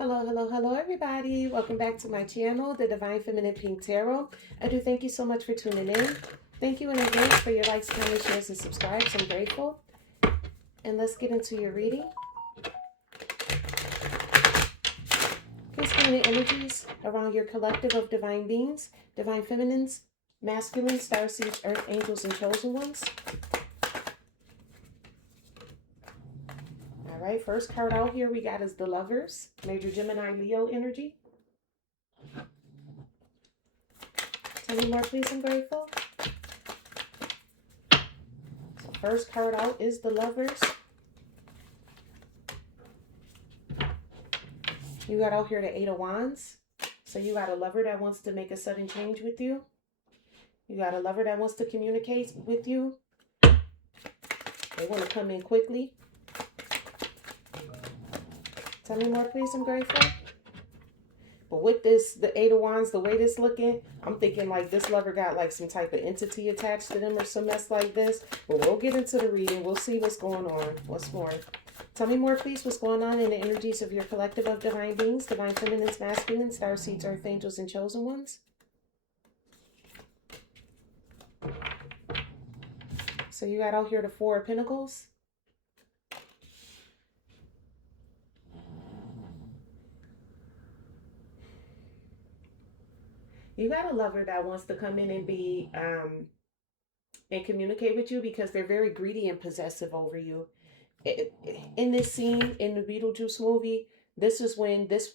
Hello, hello, hello, everybody. Welcome back to my channel, The Divine Feminine Pink Tarot. I do thank you so much for tuning in. Thank you in advance for your likes, comments, shares, and subscribes. I'm grateful. And let's get into your reading. Please give me the energies around your collective of divine beings, divine feminines, masculine, starseeds, earth angels, and chosen ones. All right, first card out here we got is the Lovers, Major Gemini Leo energy. Tell me more, please. I'm grateful. So first card out is the Lovers. You got out here the Eight of Wands. So you got a lover that wants to make a sudden change with you. You got a lover that wants to communicate with you. They want to come in quickly. Tell me more, please. I'm grateful. But with this, the Eight of Wands, the way this looking, I'm thinking like this lover got like some type of entity attached to them or some mess like this. But we'll get into the reading. We'll see what's going on. What's more? Tell me more, please, what's going on in the energies of your collective of divine beings, divine feminines, masculine, starseeds, earth angels, and chosen ones. So you got out here the Four of Pentacles. You got a lover that wants to come in and be and communicate with you because they're very greedy and possessive over you. In this scene in the Beetlejuice movie, this is when this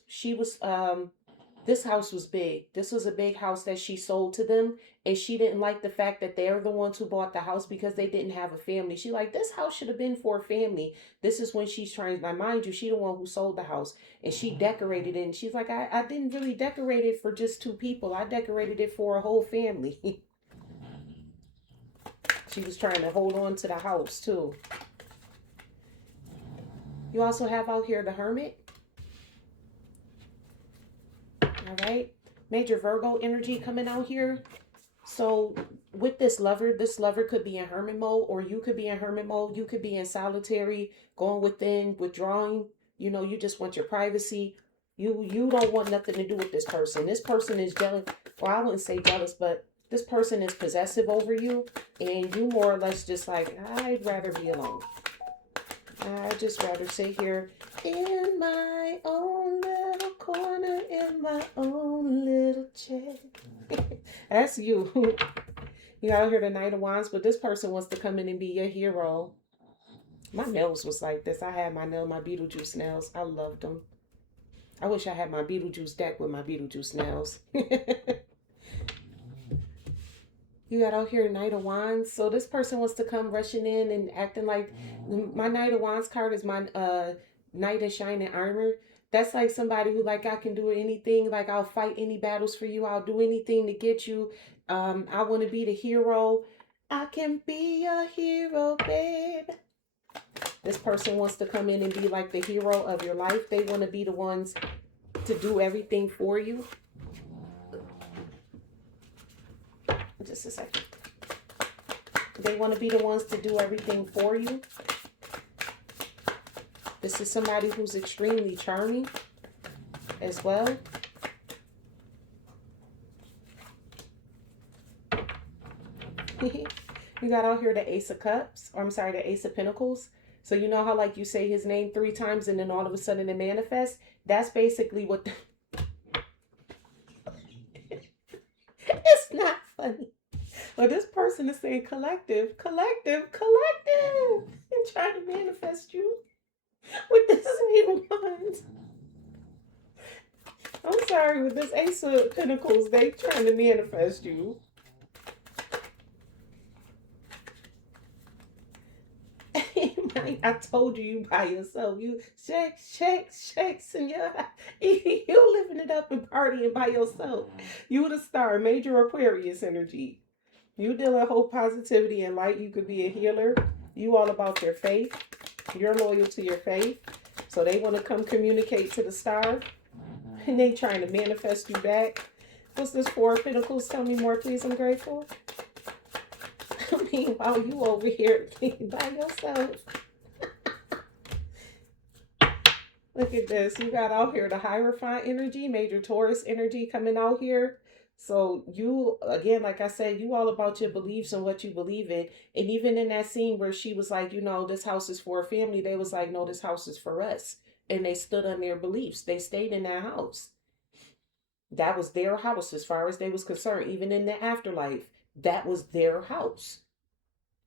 house was big. This was a big house that she sold to them, and she didn't like the fact that they're the ones who bought the house because they didn't have a family. She like, this house should have been for a family. This is when she's trying, now mind you, she the one who sold the house, and she decorated it, and she's like, I didn't really decorate it for just two people. I decorated it for a whole family. She was trying to hold on to the house too. You also have out here the Hermit. All right. Major Virgo energy coming out here. So with this lover could be in hermit mode, or you could be in hermit mode. You could be in solitary, going within, withdrawing. You know, you just want your privacy. You don't want nothing to do with this person. This person is jealous. Well, I wouldn't say jealous, but this person is possessive over you. And you more or less just like, I'd rather be alone. I'd just rather sit here in my own little corner, in my own little chair. That's you. You out here the Knight of Wands, but this person wants to come in and be your hero. My nails was like this. I had my Beetlejuice nails. I loved them. I wish I had my Beetlejuice deck with my Beetlejuice nails. You got out here Knight of Wands. So this person wants to come rushing in and acting like, my Knight of Wands card is my Knight in Shining Armor. That's like somebody who like, I can do anything. Like, I'll fight any battles for you. I'll do anything to get you. I want to be the hero. I can be a hero, babe. This person wants to come in and be like the hero of your life. They want to be the ones to do everything for you. Just a second. They want to be the ones to do everything for you. This is somebody who's extremely charming as well. You got out here the Ace of Cups, or I'm sorry, the Ace of Pentacles. So you know how like you say his name 3 times and then all of a sudden it manifests? That's basically what it's not funny. Well, this person is saying collective, collective, collective, and trying to manifest you with this Eight of Wands. I'm sorry, with this Ace of Pentacles, they trying to manifest you. I told you by yourself. You shake, senora. You living it up and partying by yourself. You the star, major Aquarius energy. You dealing hope, positivity, and light. You could be a healer. You all about your faith. You're loyal to your faith. So they want to come communicate to the star. And they trying to manifest you back. What's this Four of Pentacles? Tell me more, please. I'm grateful. Meanwhile, you over here by yourself. Look at this. You got out here the Hierophant energy, major Taurus energy coming out here. So you, again, like I said, you all about your beliefs and what you believe in. And even in that scene where she was like, this house is for a family, they was like, no, this house is for us. And they stood on their beliefs. They stayed in that house. That was their house as far as they was concerned. Even in the afterlife, that was their house.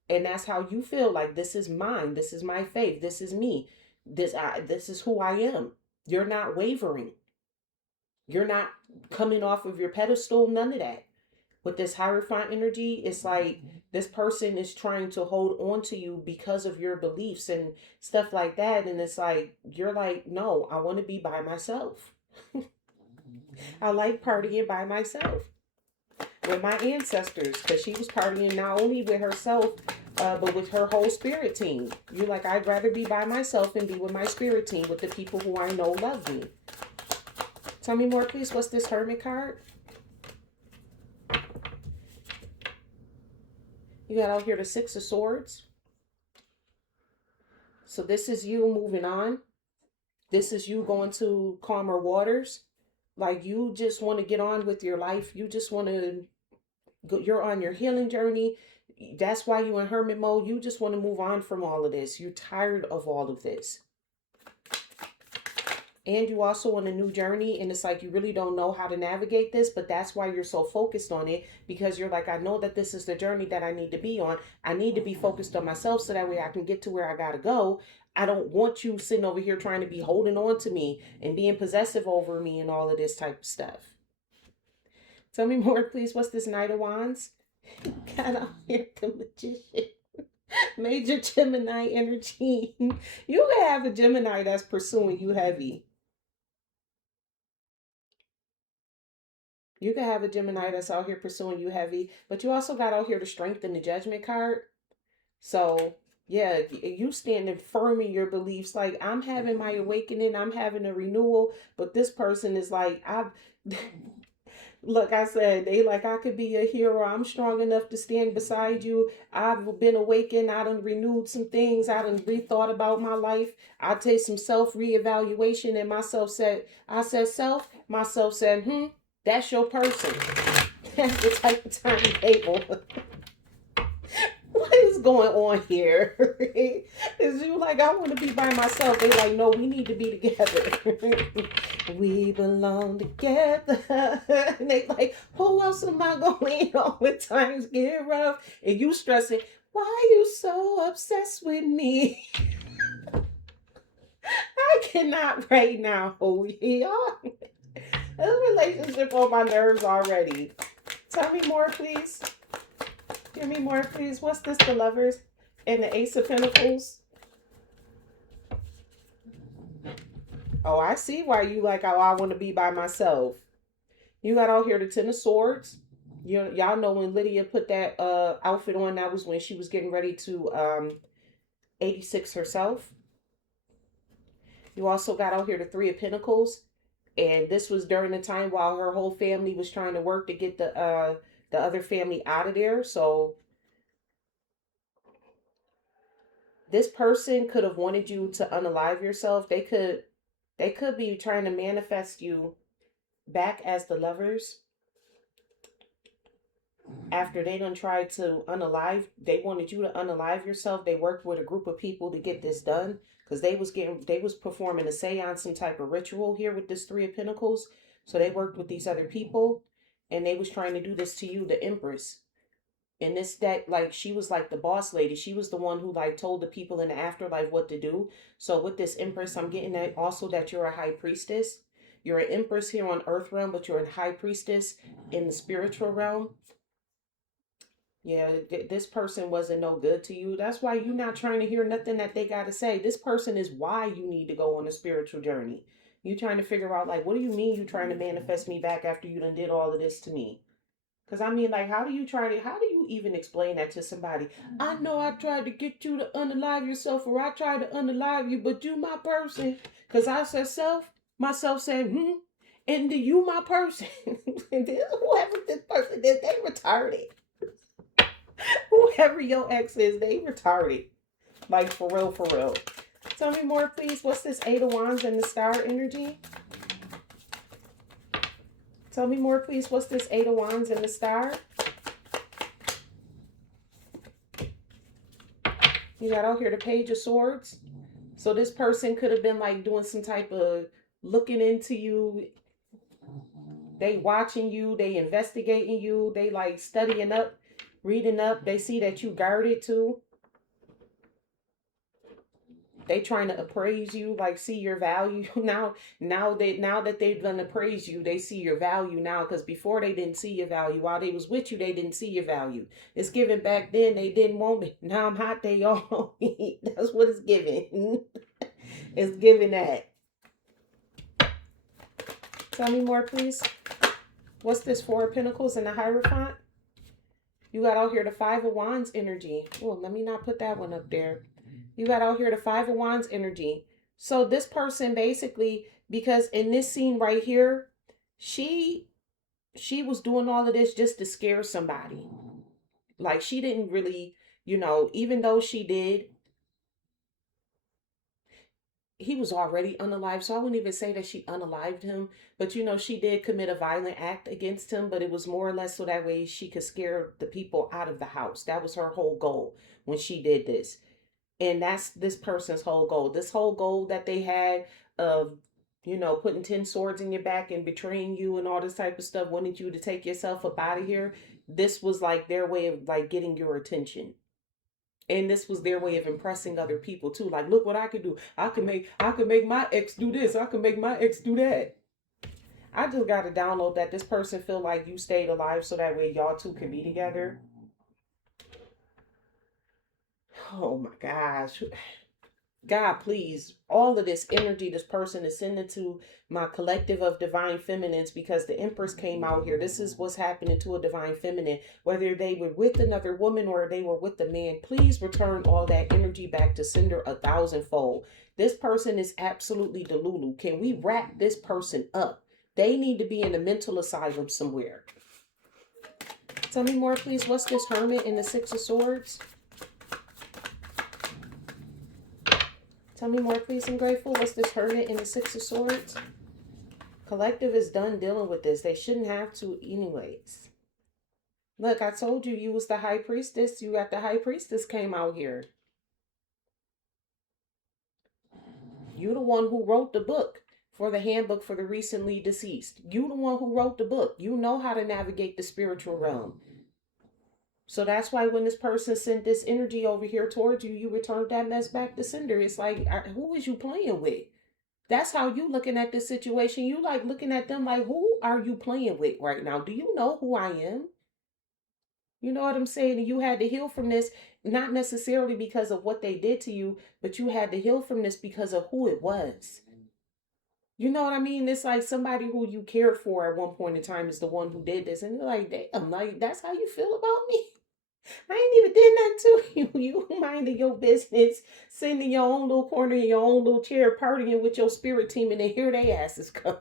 And that's how you feel like, this is mine, this is my faith, this is me, this is who I am. You're not wavering, you're not coming off of your pedestal, none of that. With this Hierophant energy, it's like this person is trying to hold on to you because of your beliefs and stuff like that. And it's like, you're like, no, I want to be by myself. I like partying by myself with my ancestors, because she was partying not only with herself, but with her whole spirit team. You like, I'd rather be by myself and be with my spirit team, with the people who I know love me. Tell me more, please. What's this Hermit card? You got out here the Six of Swords. So this is you moving on. This is you going to calmer waters. Like, you just want to get on with your life. You just want to go, you're on your healing journey. That's why you in hermit mode. You just want to move on from all of this. You're tired of all of this. And you also on a new journey, and it's like you really don't know how to navigate this, but that's why you're so focused on it, because you're like, I know that this is the journey that I need to be on. I need to be focused on myself so that way I can get to where I gotta go. I don't want you sitting over here trying to be holding on to me and being possessive over me and all of this type of stuff. Tell me more, please. What's this Knight of Wands? Got out here the Magician. Major Gemini energy. You can have a Gemini that's pursuing you heavy. You can have a Gemini that's out here pursuing you heavy, but you also got out here the Strength and the Judgment card. So, yeah, you standing firm in your beliefs. Like, I'm having my awakening, I'm having a renewal, but this person is like, look, I said, they like, I could be a hero. I'm strong enough to stand beside you. I've been awakened. I done renewed some things. I done rethought about my life. I take some self-reevaluation, and myself said, I said, myself said, that's your person. That's the type of time they on. What is going on here? Is you like, I want to be by myself. They like, no, we need to be together. We belong together. And they like, who else am I going to lean on when times get rough? And you stressing, why are you so obsessed with me? I cannot right now, y'all. This relationship on my nerves already. Tell me more, please. Give me more, please. What's this? The Lovers and the Ace of Pentacles. Oh, I see why you like, oh, I want to be by myself. You got out here the Ten of Swords. Y'all know when Lydia put that outfit on, that was when she was getting ready to 86 herself. You also got out here the Three of Pentacles. And this was during the time while her whole family was trying to work to get the other family out of there. So this person could have wanted you to unalive yourself. They could be trying to manifest you back as the Lovers. After they done tried to unalive, they wanted you to unalive yourself. They worked with a group of people to get this done, because they was performing a seance, some type of ritual here with this Three of Pentacles. So they worked with these other people, and they was trying to do this to you, the Empress. And this deck, like, she was like the boss lady. She was the one who like told the people in the afterlife what to do. So with this Empress, I'm getting that also that you're a High Priestess. You're an Empress here on Earth realm, but you're a High Priestess in the spiritual realm. Yeah, this person wasn't no good to you. That's why you're not trying to hear nothing that they got to say. This person is why you need to go on a spiritual journey. You trying to figure out, like, what do you mean you trying to manifest me back after you done did all of this to me? Because, I mean, like, how do you even explain that to somebody? I know I tried to get you to unalive yourself, or I tried to unalive you, but you my person. Because I said myself said, and you my person. Whoever this person is, they retarded. Whoever your ex is, they retarded. Like, for real, for real. Tell me more, please. What's this Eight of Wands and the Star energy? Tell me more, please. What's this Eight of Wands and the Star? You got out here the Page of Swords. So this person could have been like doing some type of looking into you. They watching you. They investigating you. They like studying up, reading up. They see that you guarded too. They trying to appraise you, like see your value now. Now that they've done appraise you, they see your value now. Because before they didn't see your value. While they was with you, they didn't see your value. It's given back then. They didn't want it. Now I'm hot. They all. That's what it's giving. It's giving that. Tell me more, please. What's this Four of Pentacles and the Hierophant? You got out here the Five of Wands energy. Oh, let me not put that one up there. You got out here the Five of Wands energy. So this person basically, because in this scene right here, she was doing all of this just to scare somebody. Like she didn't really, even though she did, he was already unalived. So I wouldn't even say that she unalived him. But, she did commit a violent act against him. But it was more or less so that way she could scare the people out of the house. That was her whole goal when she did this. And that's this person's whole goal. This whole goal that they had of, putting 10 swords in your back and betraying you and all this type of stuff, wanting you to take yourself up out of here. This was like their way of like getting your attention. And this was their way of impressing other people too. Like, look what I could do. I could make my ex do this. I could make my ex do that. I just got to download that this person feel like you stayed alive so that way y'all two can be together. Oh my gosh. God, please, all of this energy this person is sending to my collective of divine feminines, because the Empress came out here. This is what's happening to a divine feminine, whether they were with another woman or they were with the man. Please return all that energy back to sender 1,000-fold. This person is absolutely delulu. Can we wrap this person up? They need to be in a mental asylum somewhere. Tell me more, please. What's this Hermit in the Six of Swords? Tell me more, please. I'm grateful. What's this Hermit in the Six of Swords? Collective is done dealing with this. They shouldn't have to anyways. Look, I told you you was the High Priestess. You got the High Priestess came out here. You the one who wrote the book for the handbook for the recently deceased. You the one who wrote the book. You know how to navigate the spiritual realm. So that's why when this person sent this energy over here towards you, you returned that mess back to sender. It's like, who is you playing with? That's how you looking at this situation. You like looking at them like, who are you playing with right now? Do you know who I am? You know what I'm saying? And you had to heal from this, not necessarily because of what they did to you, but you had to heal from this because of who it was. You know what I mean? It's like somebody who you cared for at one point in time is the one who did this. And they're like, damn, like, that's how you feel about me? I ain't even did nothing to you. You minding your business, sitting in your own little corner in your own little chair, partying with your spirit team, and then here they asses come.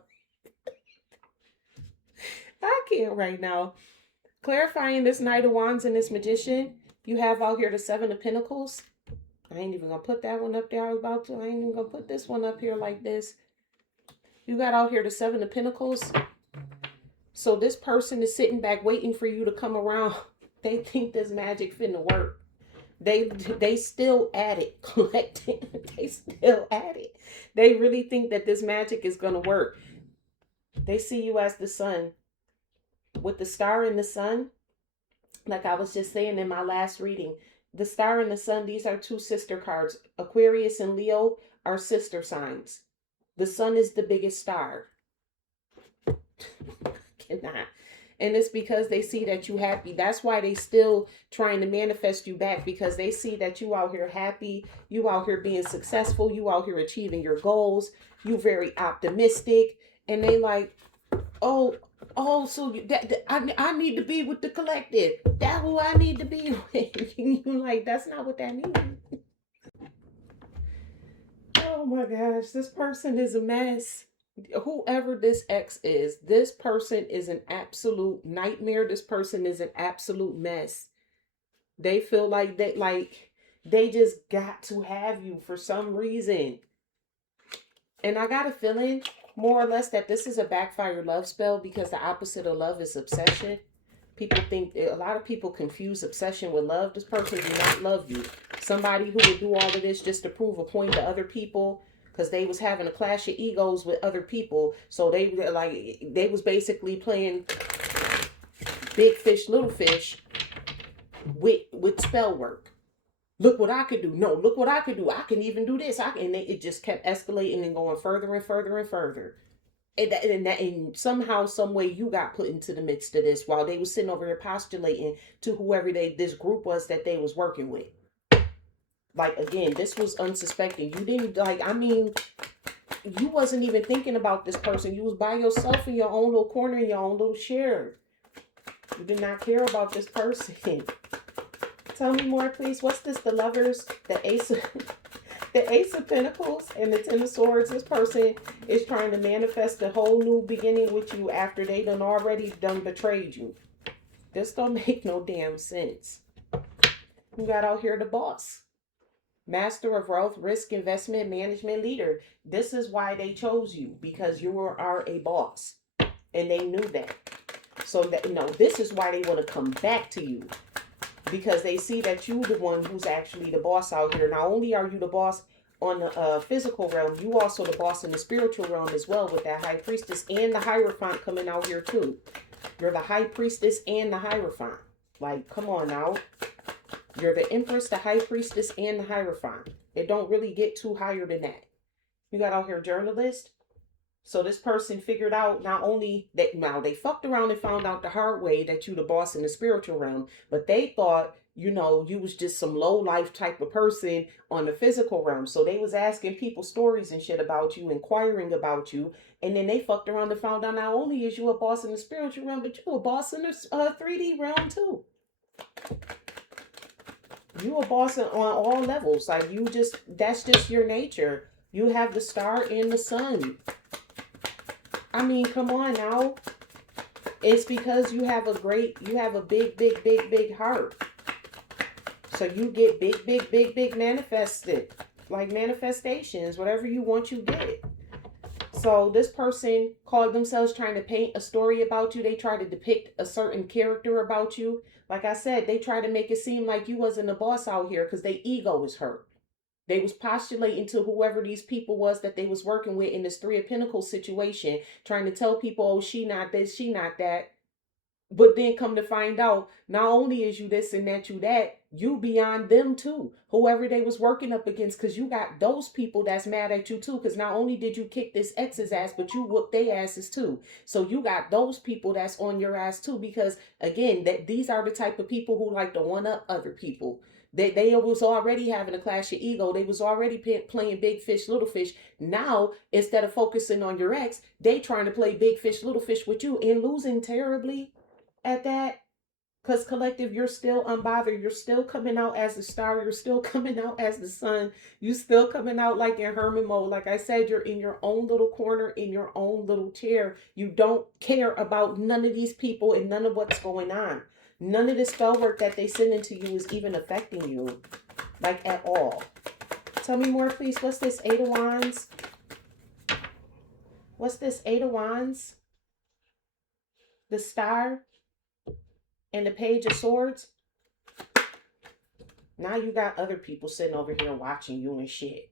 I can't right now. Clarifying this Knight of Wands and this Magician, you have out here the Seven of Pentacles. I ain't even gonna put that one up there. I was about to. I ain't even gonna put this one up here like this. You got out here the Seven of Pentacles. So this person is sitting back waiting for you to come around. They think this magic finna work. They still at it, collecting. They still at it. They really think that this magic is gonna work. They see you as the sun. With the star and the sun, like I was just saying in my last reading, the star and the sun, these are two sister cards. Aquarius and Leo are sister signs. The sun is the biggest star. Cannot. And it's because they see that you happy. That's why they still trying to manifest you back, because they see that you out here happy. You out here being successful. You out here achieving your goals. You very optimistic. And they like, oh, so I need to be with the collective. That's who I need to be with. You like, that's not what that means. Oh my gosh, this person is a mess. Whoever this ex is, this person is an absolute nightmare. This person is an absolute mess. They feel like They just got to have you for some reason. And I got a feeling, more or less, that this is a backfire love spell, because the opposite of love is obsession. People think, a lot of people confuse obsession with love. This person do not love you. Somebody who would do all of this just to prove a point to other people, because they was having a clash of egos with other people. So they was basically playing big fish, little fish with spell work. Look what I could do. No, look what I could do. I can even do this. And it just kept escalating and going further and further and further. And somehow, some way, you got put into the midst of this while they was sitting over here postulating to whoever this group was that they was working with. Like, again, this was unsuspecting. You didn't, like, I mean, you wasn't even thinking about this person. You was by yourself in your own little corner, in your own little share. You did not care about this person. Tell me more, please. What's this? The Lovers, the Ace of, the Ace of Pentacles, and the Ten of Swords. This person is trying to manifest a whole new beginning with you after they done already betrayed you. This don't make no damn sense. You got out here the Boss. Master of wealth, risk, investment, management, leader. This is why they chose you, because you are a boss. And they knew that. So that, no, this is why they want to come back to you. Because they see that you the one who's actually the boss out here. Not only are you the boss on the physical realm, you also the boss in the spiritual realm as well, with that High Priestess and the Hierophant coming out here too. You're the High Priestess and the Hierophant. Like, come on now. You're the Empress, the High Priestess, and the Hierophant. It don't really get too higher than that. You got out here journalist. So this person figured out not only that, now they fucked around and found out the hard way that you the boss in the spiritual realm, but they thought, you know, you was just some low life type of person on the physical realm. So they was asking people stories and shit about you, inquiring about you. And then they fucked around and found out not only is you a boss in the spiritual realm, but you a boss in the 3D realm too. You a boss on all levels. Like, you just, that's just your nature. You have the star and the sun. I mean, come on now. It's because you have a big heart. So you get big manifested. Like manifestations. Whatever you want, you get. So this person called themselves trying to paint a story about you. They try to depict a certain character about you. Like I said, they try to make it seem like you wasn't the boss out here because their ego is hurt. They was postulating to whoever these people was that they was working with in this Three of Pentacles situation, trying to tell people, oh, she not this, she not that. But then come to find out, not only is you this and that, you that, you beyond them too. Whoever they was working up against, because you got those people that's mad at you too. Because not only did you kick this ex's ass, but you whooped their asses too. So you got those people that's on your ass too. Because again, these are the type of people who like to one up other people. They was already having a clash of ego. They was already playing big fish, little fish. Now, instead of focusing on your ex, they trying to play big fish, little fish with you and losing terribly at that. Because collective, you're still unbothered. You're still coming out as the star. You're still coming out as the sun. You still coming out like in hermit mode. Like I said, you're in your own little corner, in your own little chair. You don't care about none of these people and none of what's going on. None of the spell work that they send into you is even affecting you, like, at all. Tell me more, please. What's this? Eight of Wands? What's this? Eight of Wands? The Star? And the Page of Swords? Now you got other people sitting over here watching you and shit.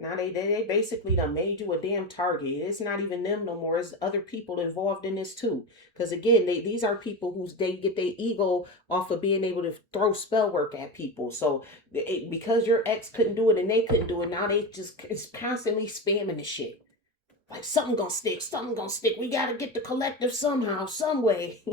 Now they basically done made you a damn target. It's not even them no more. It's other people involved in this too. Because again, these are people who they get their ego off of being able to throw spell work at people. So because your ex couldn't do it and they couldn't do it, now they just is constantly spamming the shit. Like, something gonna stick, something gonna stick. We gotta get the collective somehow, some way.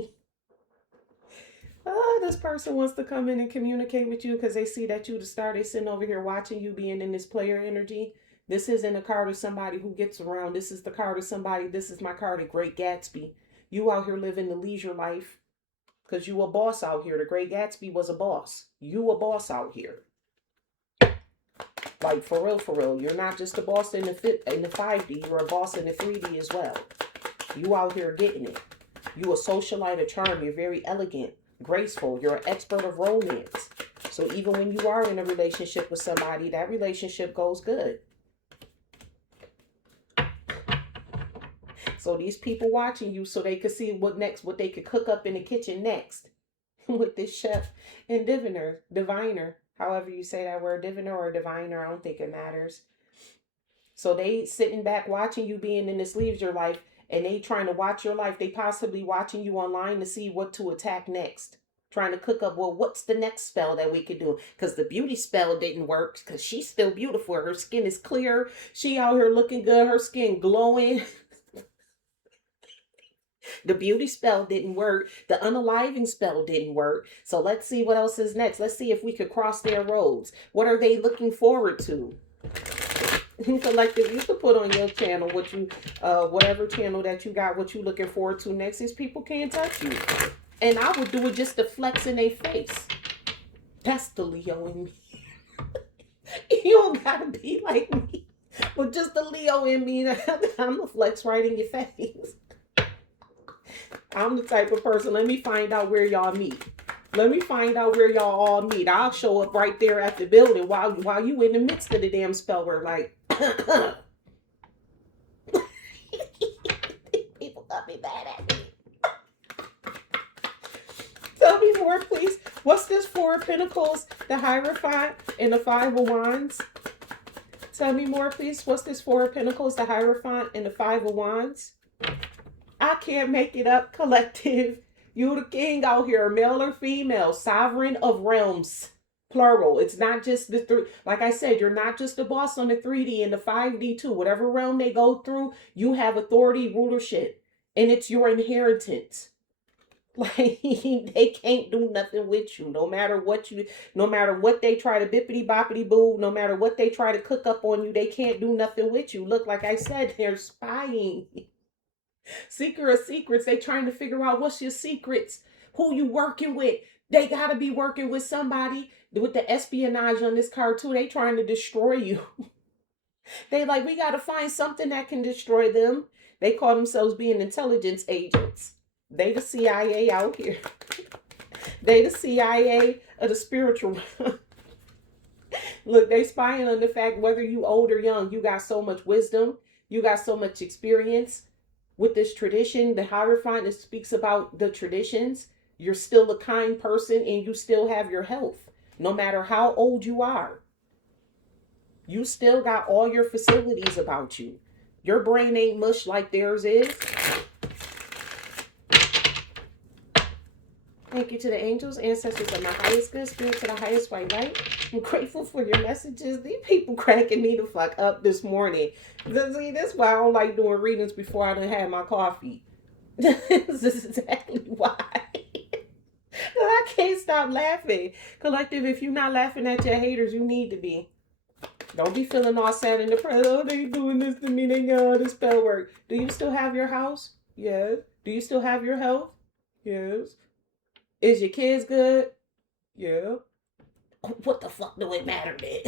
This person wants to come in and communicate with you because they see that you the star. They sitting over here watching you being in this player energy. This isn't a card of somebody who gets around. This is the card of somebody. This is my card of Great Gatsby. You out here living the leisure life because you a boss out here. The Great Gatsby was a boss. You a boss out here. Like, for real. You're not just a boss in the 5D. You're a boss in the 3D as well. You out here getting it. You a socialite of charm. You're very elegant, graceful. You're an expert of romance. So even when you are in a relationship with somebody, that relationship goes good. So these people watching you so they could see what they could cook up in the kitchen next with this chef and diviner, however you say that word, diviner or diviner, I don't think it matters. So they sitting back watching you being in this leaves your life, and they trying to watch your life. They possibly watching you online to see what to attack next. Trying to cook up, well, what's the next spell that we could do? Because the beauty spell didn't work because she's still beautiful. Her skin is clear. She out here looking good. Her skin glowing. The beauty spell didn't work. The unaliving spell didn't work. So let's see what else is next. Let's see if we could cross their roads. What are they looking forward to? Collective, you could put on your channel what you, whatever channel that you got, what you looking forward to next. These people can't touch you. And I would do it just to flex in their face. That's the Leo in me. You don't gotta be like me. But just the Leo in me, I'm a flex right in your face. I'm the type of person, let me find out where y'all meet. Let me find out where y'all all meet. I'll show up right there at the building while you in the midst of the damn spell work. Like, people got me bad at me. Tell me more, please. What's this Four of Pentacles, the Hierophant, and the Five of Wands? Tell me more, please. What's this Four of Pentacles, the Hierophant, and the Five of Wands? I can't make it up, collective. You the king out here, male or female, sovereign of realms, plural. It's not just the three. Like I said, you're not just the boss on the 3D and the 5D too. Whatever realm they go through, you have authority, rulership, and it's your inheritance. Like, they can't do nothing with you, no matter what they try to bippity boppity boo, no matter what they try to cook up on you, they can't do nothing with you. Look, like I said, they're spying. Seeker of secrets, they trying to figure out what's your secrets, who you working with. They gotta be working with somebody. With the espionage on this card too, they trying to destroy you. They like, we gotta find something that can destroy them. They call themselves being intelligence agents. They the CIA out here. They the CIA of the spiritual. Look, they spying on the fact whether you old or young, you got so much wisdom, you got so much experience. With this tradition, the Hierophant, it speaks about the traditions. You're still a kind person and you still have your health. No matter how old you are. You still got all your facilities about you. Your brain ain't mush like theirs is. Thank you to the angels, ancestors of my highest good, spirit to the highest white light. I'm grateful for your messages. These people cracking me the fuck up this morning. See, that's why I don't like doing readings before I done had my coffee. This is exactly why. I can't stop laughing. Collective, if you're not laughing at your haters, you need to be. Don't be feeling all sad and depressed. Oh, they doing this to me. They got all this spell work. Do you still have your house? Yes. Do you still have your health? Yes. Is your kids good? Yeah. What the fuck do it matter then?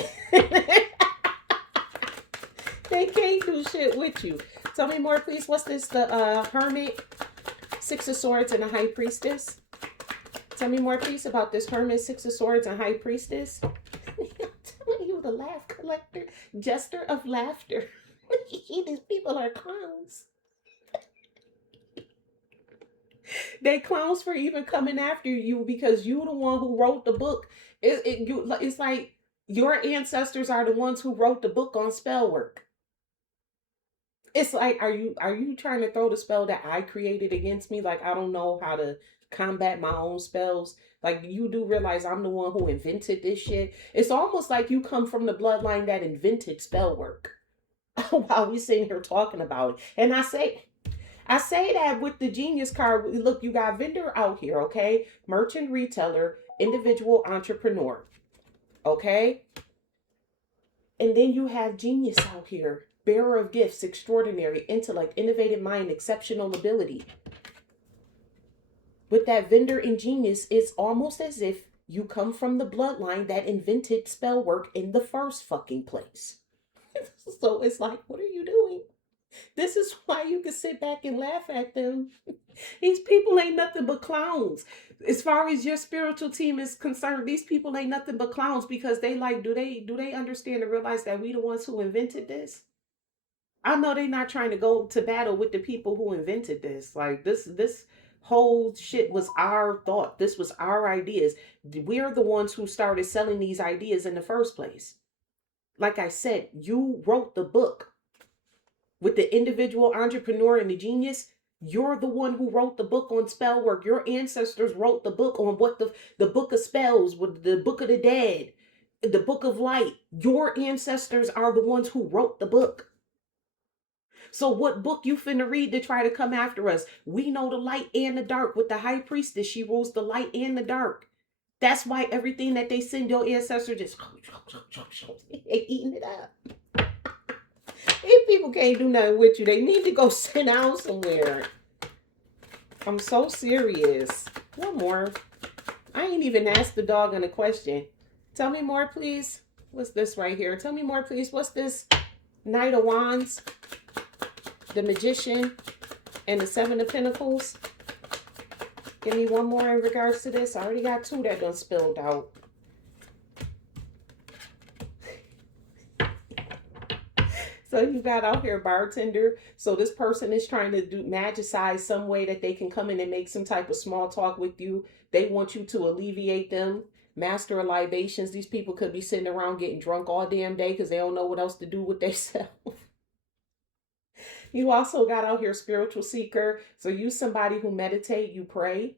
They can't do shit with you. Tell me more, please. What's this? The Hermit, Six of Swords, and the High Priestess. Tell me more, please, about this Hermit, Six of Swords, and High Priestess. I'm telling you, the laugh collector, jester of laughter. These people are clowns. They clowns for even coming after you because you the one who wrote the book. It's like your ancestors are the ones who wrote the book on spell work. It's like, are you trying to throw the spell that I created against me? Like, I don't know how to combat my own spells. Like, you do realize I'm the one who invented this shit. It's almost like you come from the bloodline that invented spell work. While we sitting here talking about it. And I say that with the genius card. Look, you got vendor out here, okay? Merchant, retailer, individual, entrepreneur, okay? And then you have genius out here. Bearer of gifts, extraordinary, intellect, innovative mind, exceptional ability. With that vendor and genius, it's almost as if you come from the bloodline that invented spell work in the first fucking place. So it's like, what are you doing? This is why you can sit back and laugh at them. These people ain't nothing but clowns. As far as your spiritual team is concerned, these people ain't nothing but clowns because they like, do they understand and realize that we the ones who invented this? I know they're not trying to go to battle with the people who invented this. Like this whole shit was our thought. This was our ideas. We're the ones who started selling these ideas in the first place. Like I said, you wrote the book with the individual entrepreneur and the genius. You're the one who wrote the book on spell work. Your ancestors wrote the book on what the book of spells, with the book of the dead, the book of light. Your ancestors are the ones who wrote the book. So what book you finna read to try to come after us? We know the light and the dark. With the high priestess, she rules the light and the dark. That's why everything that they send your ancestors just they eating it up. If people can't do nothing with you, they need to go sit down somewhere. I'm so serious. One more. I ain't even asked the dog a question. Tell me more, please. What's this right here? Tell me more, please. What's this? Knight of Wands, the Magician, and the Seven of Pentacles. Give me one more in regards to this. I already got two that done spilled out. So you got out here bartender. So this person is trying to do magicize some way that they can come in and make some type of small talk with you. They want you to alleviate them. Master of libations. These people could be sitting around getting drunk all damn day because they don't know what else to do with themselves. You also got out here spiritual seeker. So you somebody who meditate, you pray.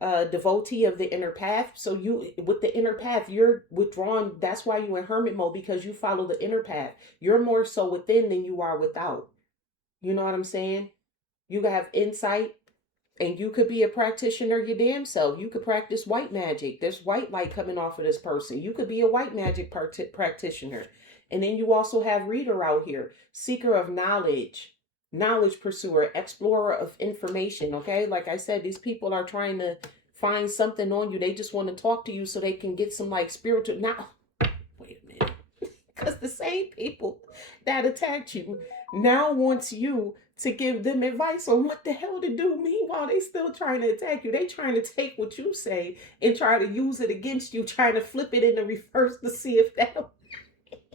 Devotee of the inner path. So you, with the inner path, you're withdrawn. That's why you in hermit mode, because you follow the inner path. You're more so within than you are without. You know what I'm saying? You have insight, and you could be a practitioner your damn self. You could practice white magic. There's white light coming off of this person. You could be a white magic practitioner. And then you also have reader out here, seeker of knowledge, knowledge pursuer, explorer of information. Okay, like I said, these people are trying to find something on you. They just want to talk to you so they can get some like spiritual. Now, wait a minute, because the same people that attacked you now wants you to give them advice on what the hell to do. Meanwhile, they still trying to attack you. They trying to take what you say and try to use it against you, trying to flip it in the reverse to see if that'll.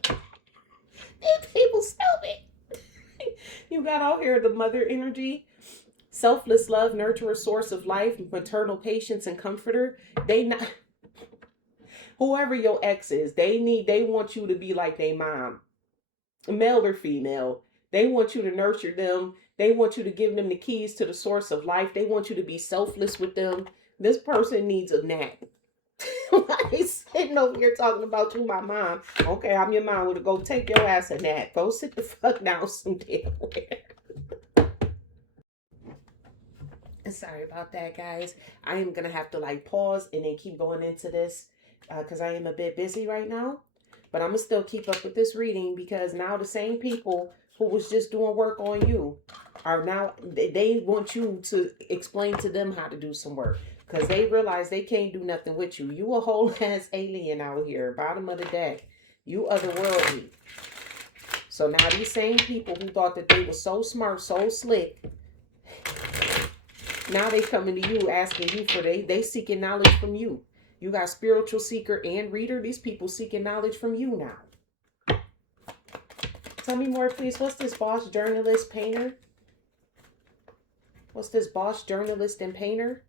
These people stupid. You got out here the mother energy, selfless love, nurturer, source of life, maternal patience and comforter. They not whoever your ex is, they want you to be like their mom, male or female. They want you to nurture them. They want you to give them the keys to the source of life. They want you to be selfless with them. This person needs a nap. He's sitting over here talking about you, my mom. Okay, I'm your mom. Go take your ass a nap. Go sit the fuck down some damn where. Sorry about that, guys. I am gonna have to like pause and then keep going into this because I am a bit busy right now. But I'm gonna still keep up with this reading because now the same people who was just doing work on you are now, they want you to explain to them how to do some work. Because they realize they can't do nothing with you. You a whole ass alien out here, bottom of the deck. You otherworldly. So now these same people who thought that they were so smart, so slick, now they coming to you asking you for, they seeking knowledge from you. You got spiritual seeker and reader. These people seeking knowledge from you now. Tell me more, please. What's this boss, journalist, painter? What's this boss, journalist, and painter?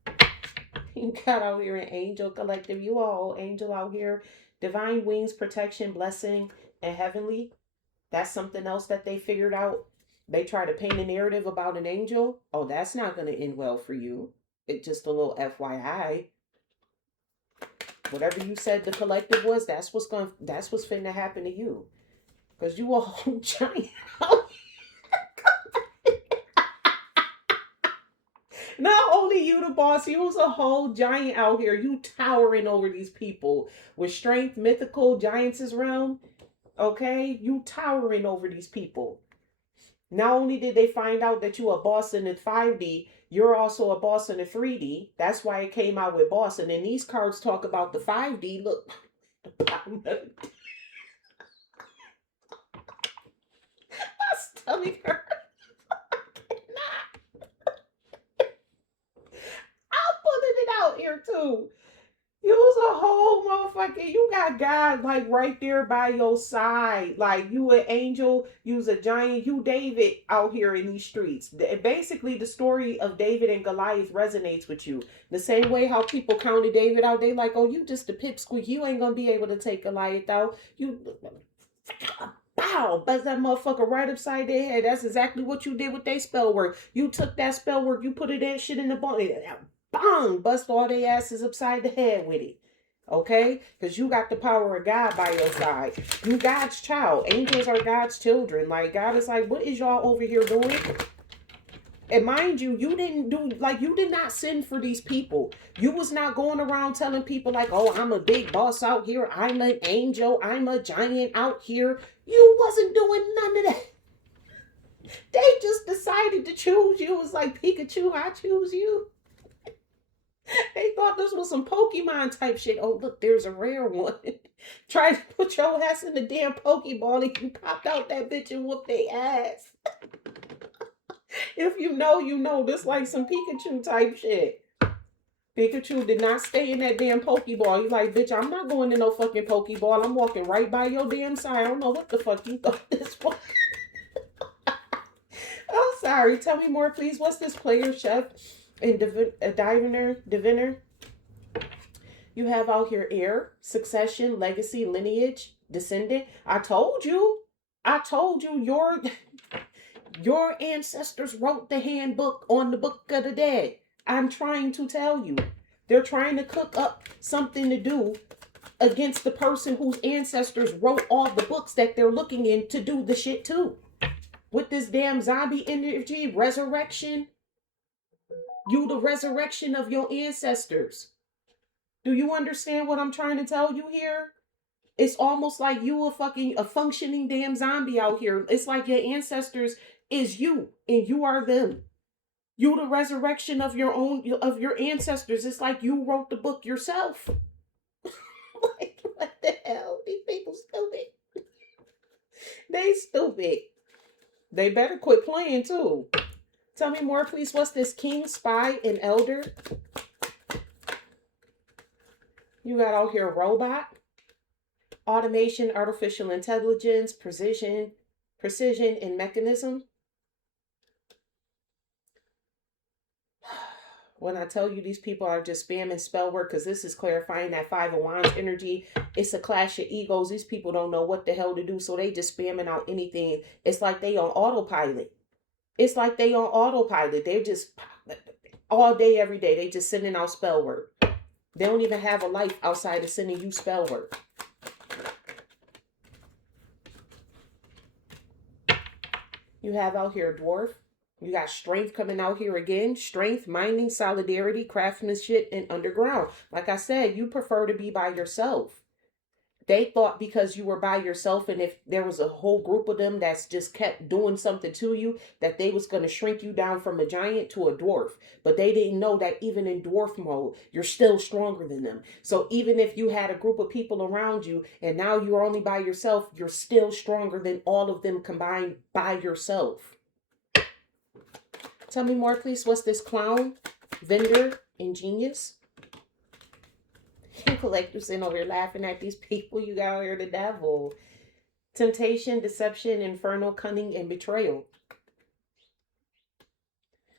You got out here an angel collective. You a whole angel out here. Divine wings, protection, blessing, and heavenly. That's something else that they figured out. They try to paint a narrative about an angel. Oh, that's not going to end well for you. It's just a little FYI. Whatever you said the collective was, that's what's finna happen to you. Because you a whole giant. Not only you the boss, you was a whole giant out here. You towering over these people with strength, mythical, giants' realm. Okay? You towering over these people. Not only did they find out that you a boss in the 5D, you're also a boss in the 3D. That's why it came out with boss. And then these cards talk about the 5D. Look. My stomach hurt. you. You was a whole motherfucker. You got God like right there by your side. Like you an angel, you was a giant, you David out here in these streets. Basically, the story of David and Goliath resonates with you. The same way how people counted David out, they like, oh, you just a pipsqueak. You ain't gonna be able to take Goliath out. You bow, buzz that motherfucker right upside their head. That's exactly what you did with their spell work. You took that spell work, you put it that shit in the bone, bang, bust all their asses upside the head with it. Okay? Because you got the power of God by your side. You God's child. Angels are God's children. Like, God is like, what is y'all over here doing? And mind you, you did not sin for these people. You was not going around telling people like, oh, I'm a big boss out here. I'm an angel. I'm a giant out here. You wasn't doing none of that. They just decided to choose you. It was like, Pikachu, I choose you. They thought this was some Pokemon type shit. Oh, look, there's a rare one. Try to put your ass in the damn Pokeball and you popped out that bitch and whooped their ass. If you know, you know. This like some Pikachu type shit. Pikachu did not stay in that damn Pokeball. He's like, bitch, I'm not going to no fucking Pokeball. I'm walking right by your damn side. I don't know what the fuck you thought this was. I'm sorry. Tell me more, please. What's this player, chef, and diviner? You have out here heir, succession, legacy, lineage, descendant. I told you your ancestors wrote the handbook on the book of the dead. I'm trying to tell you. They're trying to cook up something to do against the person whose ancestors wrote all the books that they're looking in to do the shit too. With this damn zombie energy, resurrection. You the resurrection of your ancestors. Do you understand what I'm trying to tell you here? It's almost like you a functioning damn zombie out here. It's like your ancestors is you and you are them. You the resurrection of your ancestors. It's like you wrote the book yourself. Like, what the hell? These people stupid. They stupid. They better quit playing too. Tell me more, please. What's this? King, spy, and elder. You got out here robot, automation, artificial intelligence, precision, and mechanism. When I tell you these people are just spamming spell work, because this is clarifying that Five of Wands energy. It's a clash of egos. These people don't know what the hell to do, so they just spamming out anything. It's like they on autopilot. They're just all day, every day. They just sending out spell work. They don't even have a life outside of sending you spell work. You have out here dwarf. You got strength coming out here again. Strength, mining, solidarity, craftsmanship, and underground. Like I said, you prefer to be by yourself. They thought because you were by yourself and if there was a whole group of them that's just kept doing something to you, that they was going to shrink you down from a giant to a dwarf. But they didn't know that even in dwarf mode, you're still stronger than them. So even if you had a group of people around you and now you're only by yourself, you're still stronger than all of them combined by yourself. Tell me more, please. What's this? Clown, vendor, ingenious? Collector sitting over here laughing at these people. You got out here the devil. Temptation, deception, infernal, cunning, and betrayal.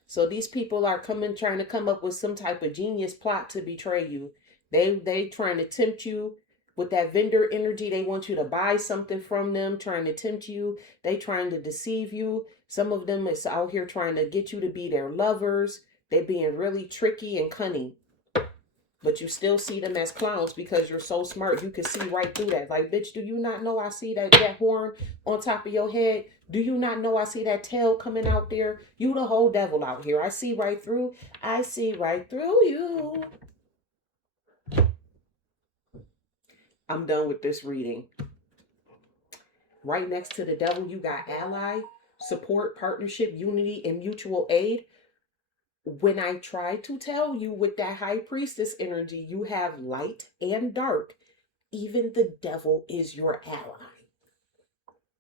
So these people are trying to come up with some type of genius plot to betray you. They trying to tempt you with that vendor energy. They want you to buy something from them, trying to tempt you. They trying to deceive you. Some of them is out here trying to get you to be their lovers. They being really tricky and cunning. But you still see them as clowns because you're so smart. You can see right through that. Like, bitch, do you not know I see that horn on top of your head? Do you not know I see that tail coming out there? You the whole devil out here. I see right through. I see right through you. I'm done with this reading. Right next to the devil, you got ally, support, partnership, unity, and mutual aid. When I try to tell you with that high priestess energy, you have light and dark. Even the devil is your ally.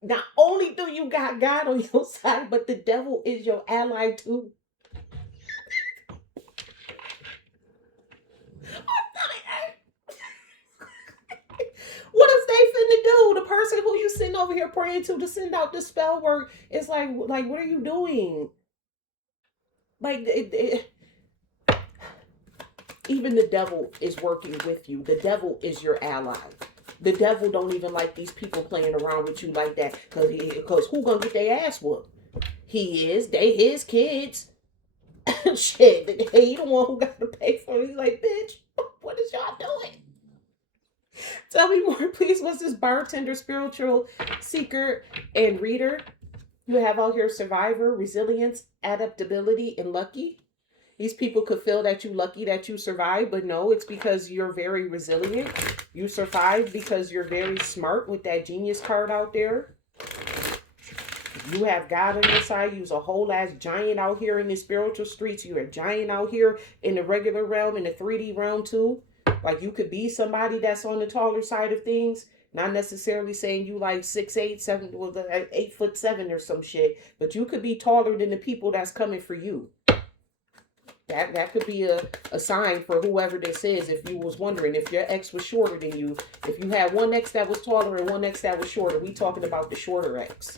Not only do you got God on your side, but the devil is your ally too. I What is they finna do? The person who you sitting over here praying to send out the spell work is like, what are you doing? Like, even the devil is working with you. The devil is your ally. The devil don't even like these people playing around with you like that. Cause who gonna get their ass whooped? He is. They his kids. Shit. He the one who got to pay for it. He's like, bitch, what is y'all doing? Tell me more, please. What's this bartender, spiritual seeker, and reader? You have out here survivor, resilience, adaptability, and lucky. These people could feel that you lucky that you survived, but no, it's because you're very resilient. You survived because you're very smart with that genius card out there. You have God on your side. You's a whole ass giant out here in the spiritual streets. You're a giant out here in the regular realm, in the 3D realm too. Like you could be somebody that's on the taller side of things. Not necessarily saying you like 6'8", 7, well, 8'7" or some shit, but you could be taller than the people that's coming for you. That could be a sign for whoever this is. If you was wondering if your ex was shorter than you, if you had one ex that was taller and one ex that was shorter, we talking about the shorter ex.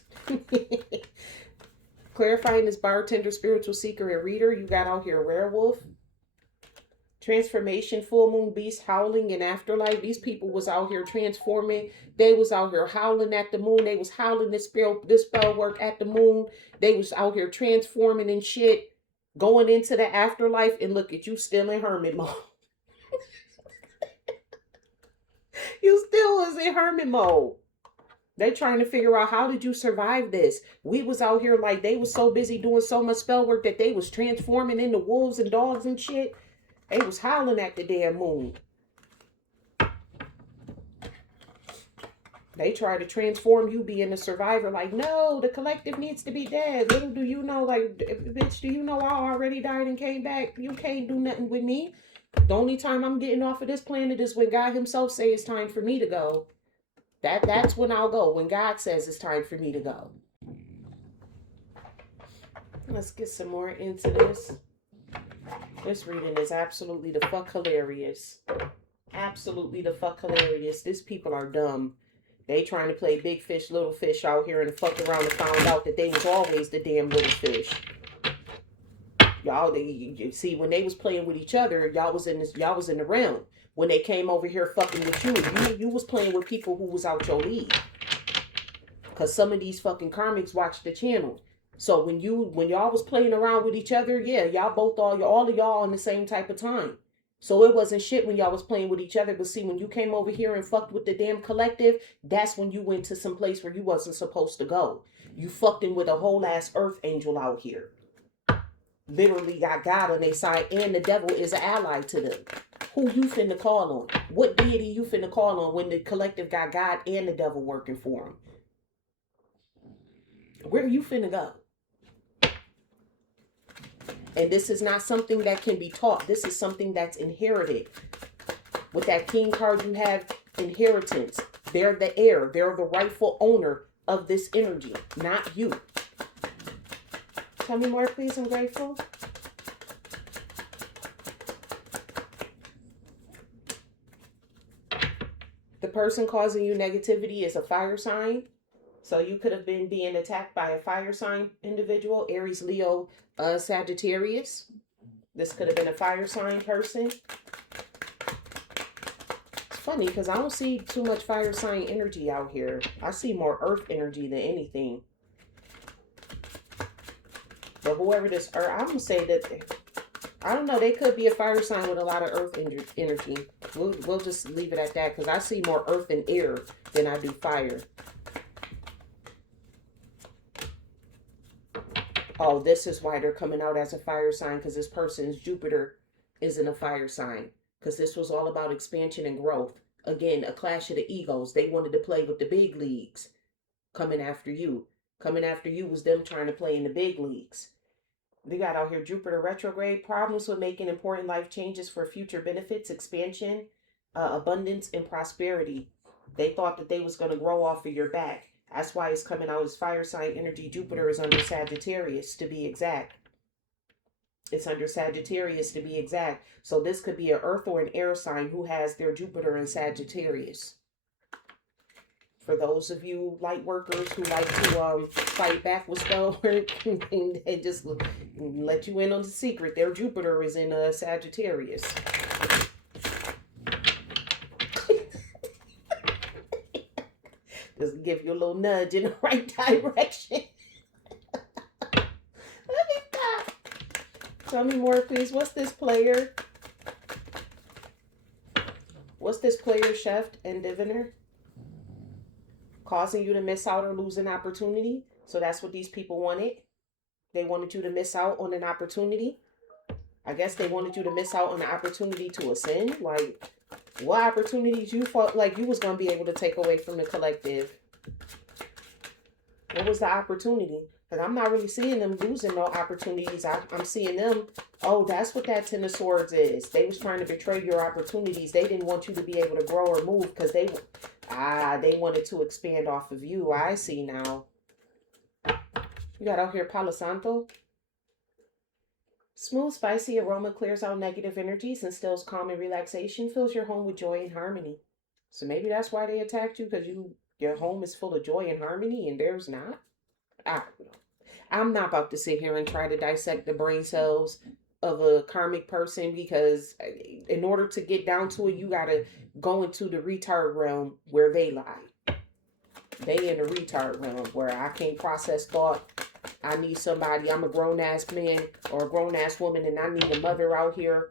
Clarifying this bartender, spiritual seeker, and reader. You got out here werewolf, transformation, full moon, beast, howling, and afterlife. These people was out here transforming. They was out here howling at the moon. They was howling this spell work at the moon. They was out here transforming and shit. Going into the afterlife, and look at you still in hermit mode. You still was in hermit mode. They trying to figure out, how did you survive this? We was out here like they was so busy doing so much spell work that they was transforming into wolves and dogs and shit. They was howling at the damn moon. They try to transform you being a survivor. Like, no, the collective needs to be dead. Little do you know, like, bitch, do you know I already died and came back? You can't do nothing with me. The only time I'm getting off of this planet is when God himself says it's time for me to go. That's when I'll go. When God says it's time for me to go. Let's get some more into this. This reading is absolutely the fuck hilarious. Absolutely the fuck hilarious. These people are dumb. They trying to play big fish, little fish out here and fucked around and found out that they was always the damn little fish. Y'all, you see, when they was playing with each other, y'all was in the realm. When they came over here fucking with you was playing with people who was out your league. Cause some of these fucking karmics watch the channel. So when y'all was playing around with each other, yeah, y'all both all of y'all on the same type of time. So it wasn't shit when y'all was playing with each other. But see, when you came over here and fucked with the damn collective, that's when you went to some place where you wasn't supposed to go. You fucked in with a whole ass earth angel out here. Literally got God on their side, and the devil is an ally to them. Who you finna call on? What deity you finna call on when the collective got God and the devil working for them? Where you finna go? And this is not something that can be taught. This is something that's inherited. With that king card, you have inheritance. They're the heir. They're the rightful owner of this energy, not you. Tell me more, please. I'm grateful. The person causing you negativity is a fire sign. So you could have been being attacked by a fire sign individual, Aries, Leo, Sagittarius. This could have been a fire sign person. It's funny because I don't see too much fire sign energy out here. I see more earth energy than anything. But whoever this, or I'm going to say that, I don't know, they could be a fire sign with a lot of earth energy. We'll just leave it at that because I see more earth and air than I do fire. Oh, this is why they're coming out as a fire sign, because this person's Jupiter isn't a fire sign. Because this was all about expansion and growth. Again, a clash of the egos. They wanted to play with the big leagues. Coming after you. Coming after you was them trying to play in the big leagues. They got out here Jupiter retrograde. Problems with making important life changes for future benefits, expansion, abundance, and prosperity. They thought that they was going to grow off of your back. That's why it's coming out as fire sign energy. Jupiter is under Sagittarius, to be exact. It's under Sagittarius, to be exact. So this could be an earth or an air sign who has their Jupiter in Sagittarius. For those of you light workers who like to fight back with spell work, and just let you in on the secret, their Jupiter is in Sagittarius. Just give you a little nudge in the right direction. Let me stop. Tell me more, please. What's this player? What's this player, chef and diviner? Causing you to miss out or lose an opportunity. So that's what these people wanted. They wanted you to miss out on an opportunity. I guess they wanted you to miss out on the opportunity to ascend. Like, what opportunities you felt like you was going to be able to take away from the collective? What was the opportunity? Because I'm not really seeing them losing no opportunities. I'm seeing them, oh, that's what that Ten of Swords is. They was trying to betray your opportunities. They didn't want you to be able to grow or move because they wanted to expand off of you. I see now. You got out here Palo Santo. Smooth, spicy aroma clears out negative energies, instills calm and relaxation, fills your home with joy and harmony. So maybe that's why they attacked you, because your home is full of joy and harmony and theirs not. I don't know. I'm not about to sit here and try to dissect the brain cells of a karmic person, because in order to get down to it, you got to go into the retard realm where they lie. They in the retard realm where I can't process thought. I need somebody. I'm a grown-ass man or a grown-ass woman, and I need a mother out here.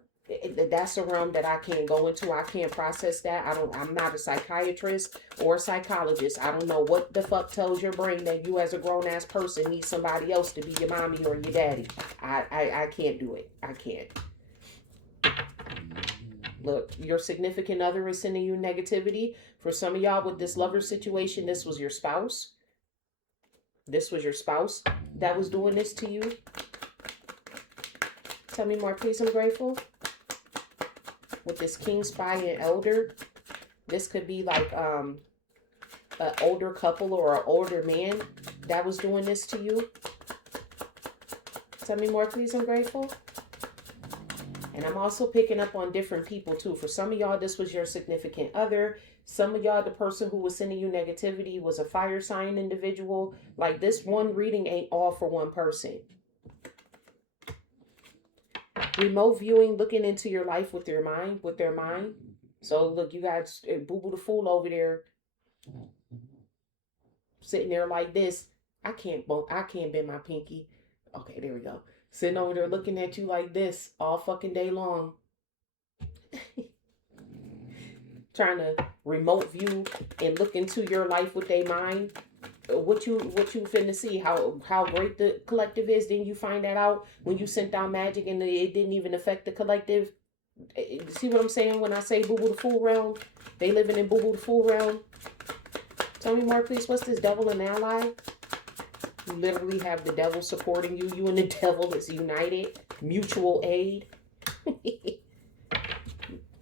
That's a realm that I can't go into. I can't process that. I'm not a psychiatrist or a psychologist. I don't know what the fuck tells your brain that you as a grown-ass person need somebody else to be your mommy or your daddy. I can't do it. I can't. Look, your significant other is sending you negativity. For some of y'all with this lover situation, this was your spouse. This was your spouse that was doing this to you. Tell me more, please. I'm grateful. With this King, Spy, and Elder, this could be like an older couple or an older man that was doing this to you. Tell me more, please. I'm grateful. And I'm also picking up on different people too. For some of y'all, this was your significant other. Some of y'all, the person who was sending you negativity was a fire sign individual. Like, this one reading ain't all for one person. Remote viewing, looking into your life with their mind. So look, you got Boo Boo the Fool over there, sitting there like this. I can't bend my pinky. Okay, there we go. Sitting over there looking at you like this all fucking day long. Trying to remote view and look into your life with their mind. What you finna see, how great the collective is. Then you find that out when you sent down magic and it didn't even affect the collective. See what I'm saying when I say Boo Boo the Fool realm? They living in Boo Boo the Fool realm. Tell me more, please. What's this? Devil and ally? You literally have the devil supporting you. You and the devil is united. Mutual aid.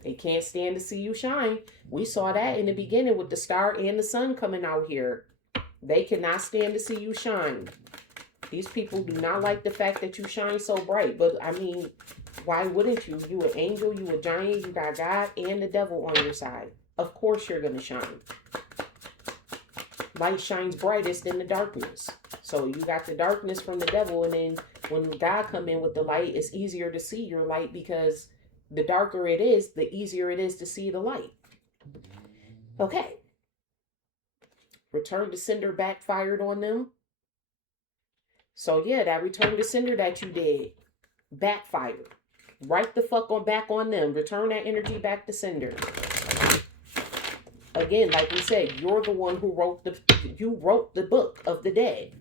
They can't stand to see you shine. We saw that in the beginning with the star and the sun coming out here. They cannot stand to see you shine. These people do not like the fact that you shine so bright. But, I mean, why wouldn't you? You an angel, you a giant, you got God and the devil on your side. Of course you're going to shine. Light shines brightest in the darkness. So you got the darkness from the devil, and then when God come in with the light, it's easier to see your light, because the darker it is, the easier it is to see the light. Okay. Return to sender backfired on them. So yeah, that return to sender that you did backfired. Right the fuck on back on them. Return that energy back to sender. Again, like we said, you're the one who wrote the book of the dead.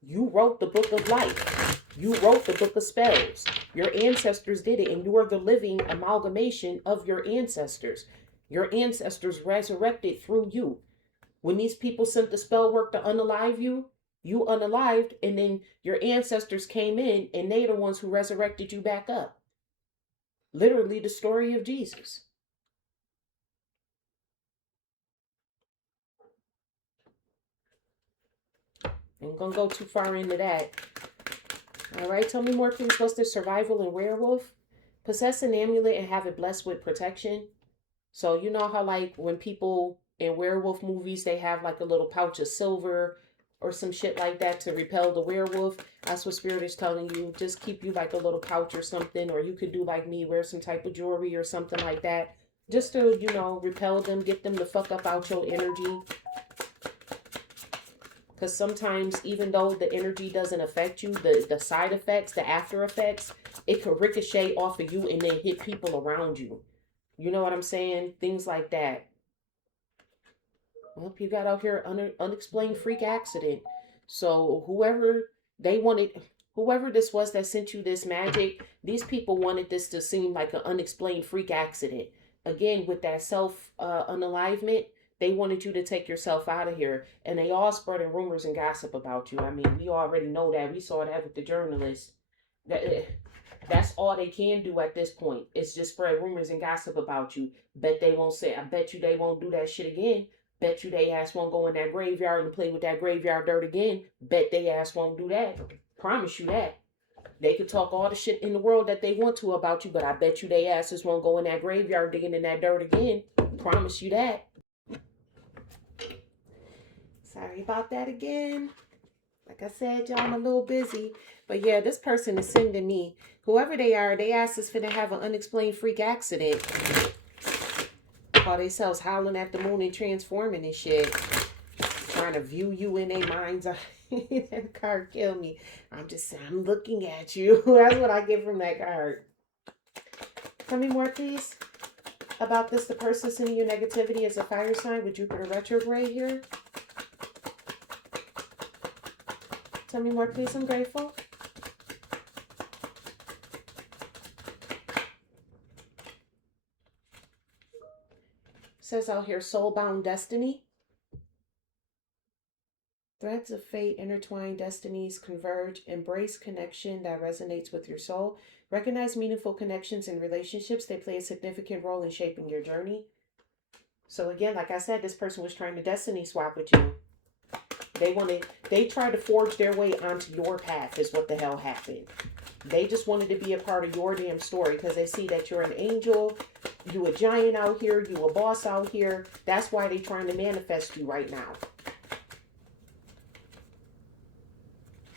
You wrote the book of life. You wrote the book of spells. Your ancestors did it, and you are the living amalgamation of your ancestors. Your ancestors resurrected through you. When these people sent the spell work to unalive you, you unalived, and then your ancestors came in, and they the ones who resurrected you back up. Literally the story of Jesus. I'm going to go too far into that. All right, tell me more, please. What's the survival and werewolf? Possess an amulet and have it blessed with protection. So you know how, like, when people In werewolf movies, they have like a little pouch of silver or some shit like that to repel the werewolf. That's what Spirit is telling you. Just keep you like a little pouch or something, or you could do like me, wear some type of jewelry or something like that. Just to, you know, repel them, get them the fuck up out your energy. Because sometimes, even though the energy doesn't affect you, the side effects, the after effects, it could ricochet off of you and then hit people around you. You know what I'm saying? Things like that. Well, you got out here unexplained freak accident. So whoever this was that sent you this magic, these people wanted this to seem like an unexplained freak accident. Again, with that self unalivement, they wanted you to take yourself out of here, and they all spreading rumors and gossip about you. I mean, we already know that. We saw that with the journalists. That that's all they can do at this point. It's just spread rumors and gossip about you. Bet they won't say. I bet you they won't do that shit again. Bet you they ass won't go in that graveyard and play with that graveyard dirt again. Bet they ass won't do that. Promise you that. They could talk all the shit in the world that they want to about you, but I bet you they asses won't go in that graveyard digging in that dirt again. Promise you that. Sorry about that again. Like I said, y'all, I'm a little busy. But yeah, this person is sending me, whoever they are, they asses finna have an unexplained freak accident. Call themselves howling at the moon and transforming and shit. Trying to view you in their minds. That card killed me. I'm looking at you. That's what I get from that card. Tell me more, please, about this. The person sending you negativity is a fire sign with Jupiter retrograde here. Tell me more, please. I'm grateful. Says out here, soul-bound destiny. Threads of fate intertwine, destinies converge. Embrace connection that resonates with your soul. Recognize meaningful connections in relationships. They play a significant role in shaping your journey. So again, like I said, this person was trying to destiny swap with you. They tried to forge their way onto your path is what the hell happened. They just wanted to be a part of your damn story because they see that you're an angel, you a giant out here, you a boss out here. That's why they trying to manifest you right now.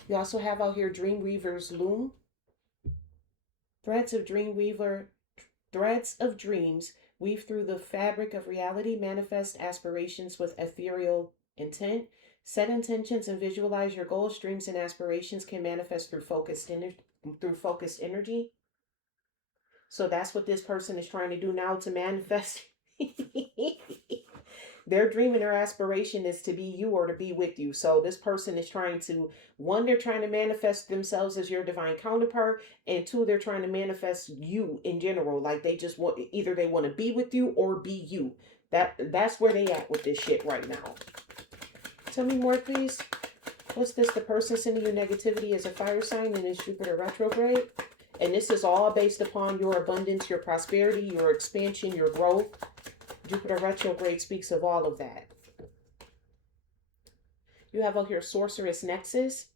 You also have out here Dreamweaver's loom. Threads of dreams weave through the fabric of reality, manifest aspirations with ethereal intent. Set intentions and visualize your goals. Dreams and aspirations can manifest through focused energy. So that's what this person is trying to do now to manifest. Their dream and their aspiration is to be you or to be with you. So this person is trying to, one, they're trying to manifest themselves as your divine counterpart, and two, they're trying to manifest you in general. Like they just want, either they want to be with you or be you. That's where they at with this shit right now. Tell me more, please. What's this? The person sending you negativity is a fire sign and is Jupiter retrograde. And this is all based upon your abundance, your prosperity, your expansion, your growth. Jupiter retrograde speaks of all of that. You have out here Sorceress Nexus.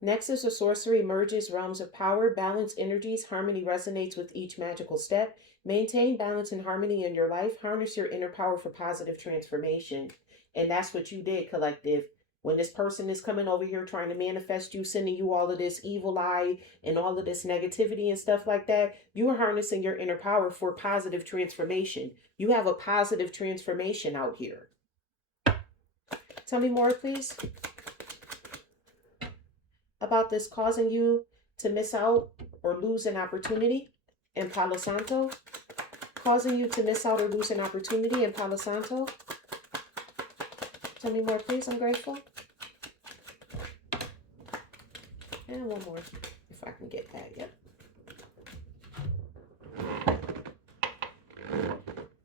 Nexus or sorcery merges realms of power, balance energies, harmony resonates with each magical step. Maintain balance and harmony in your life. Harness your inner power for positive transformation. And that's what you did, collective. When this person is coming over here trying to manifest you, sending you all of this evil eye and all of this negativity and stuff like that, you are harnessing your inner power for positive transformation. You have a positive transformation out here. Tell me more, please, about this causing you to miss out or lose an opportunity in Palo Santo. Causing you to miss out or lose an opportunity in Palo Santo. Tell me more, please. I'm grateful. And one more, if I can get that. Yep.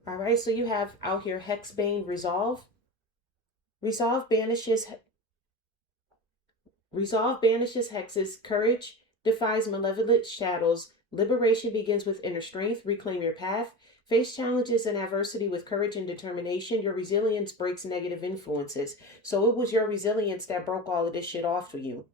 All right, so you have out here Hexbane Resolve. Resolve banishes hexes. Courage defies malevolent shadows. Liberation begins with inner strength. Reclaim your path. Face challenges and adversity with courage and determination. Your resilience breaks negative influences. So it was your resilience that broke all of this shit off for you.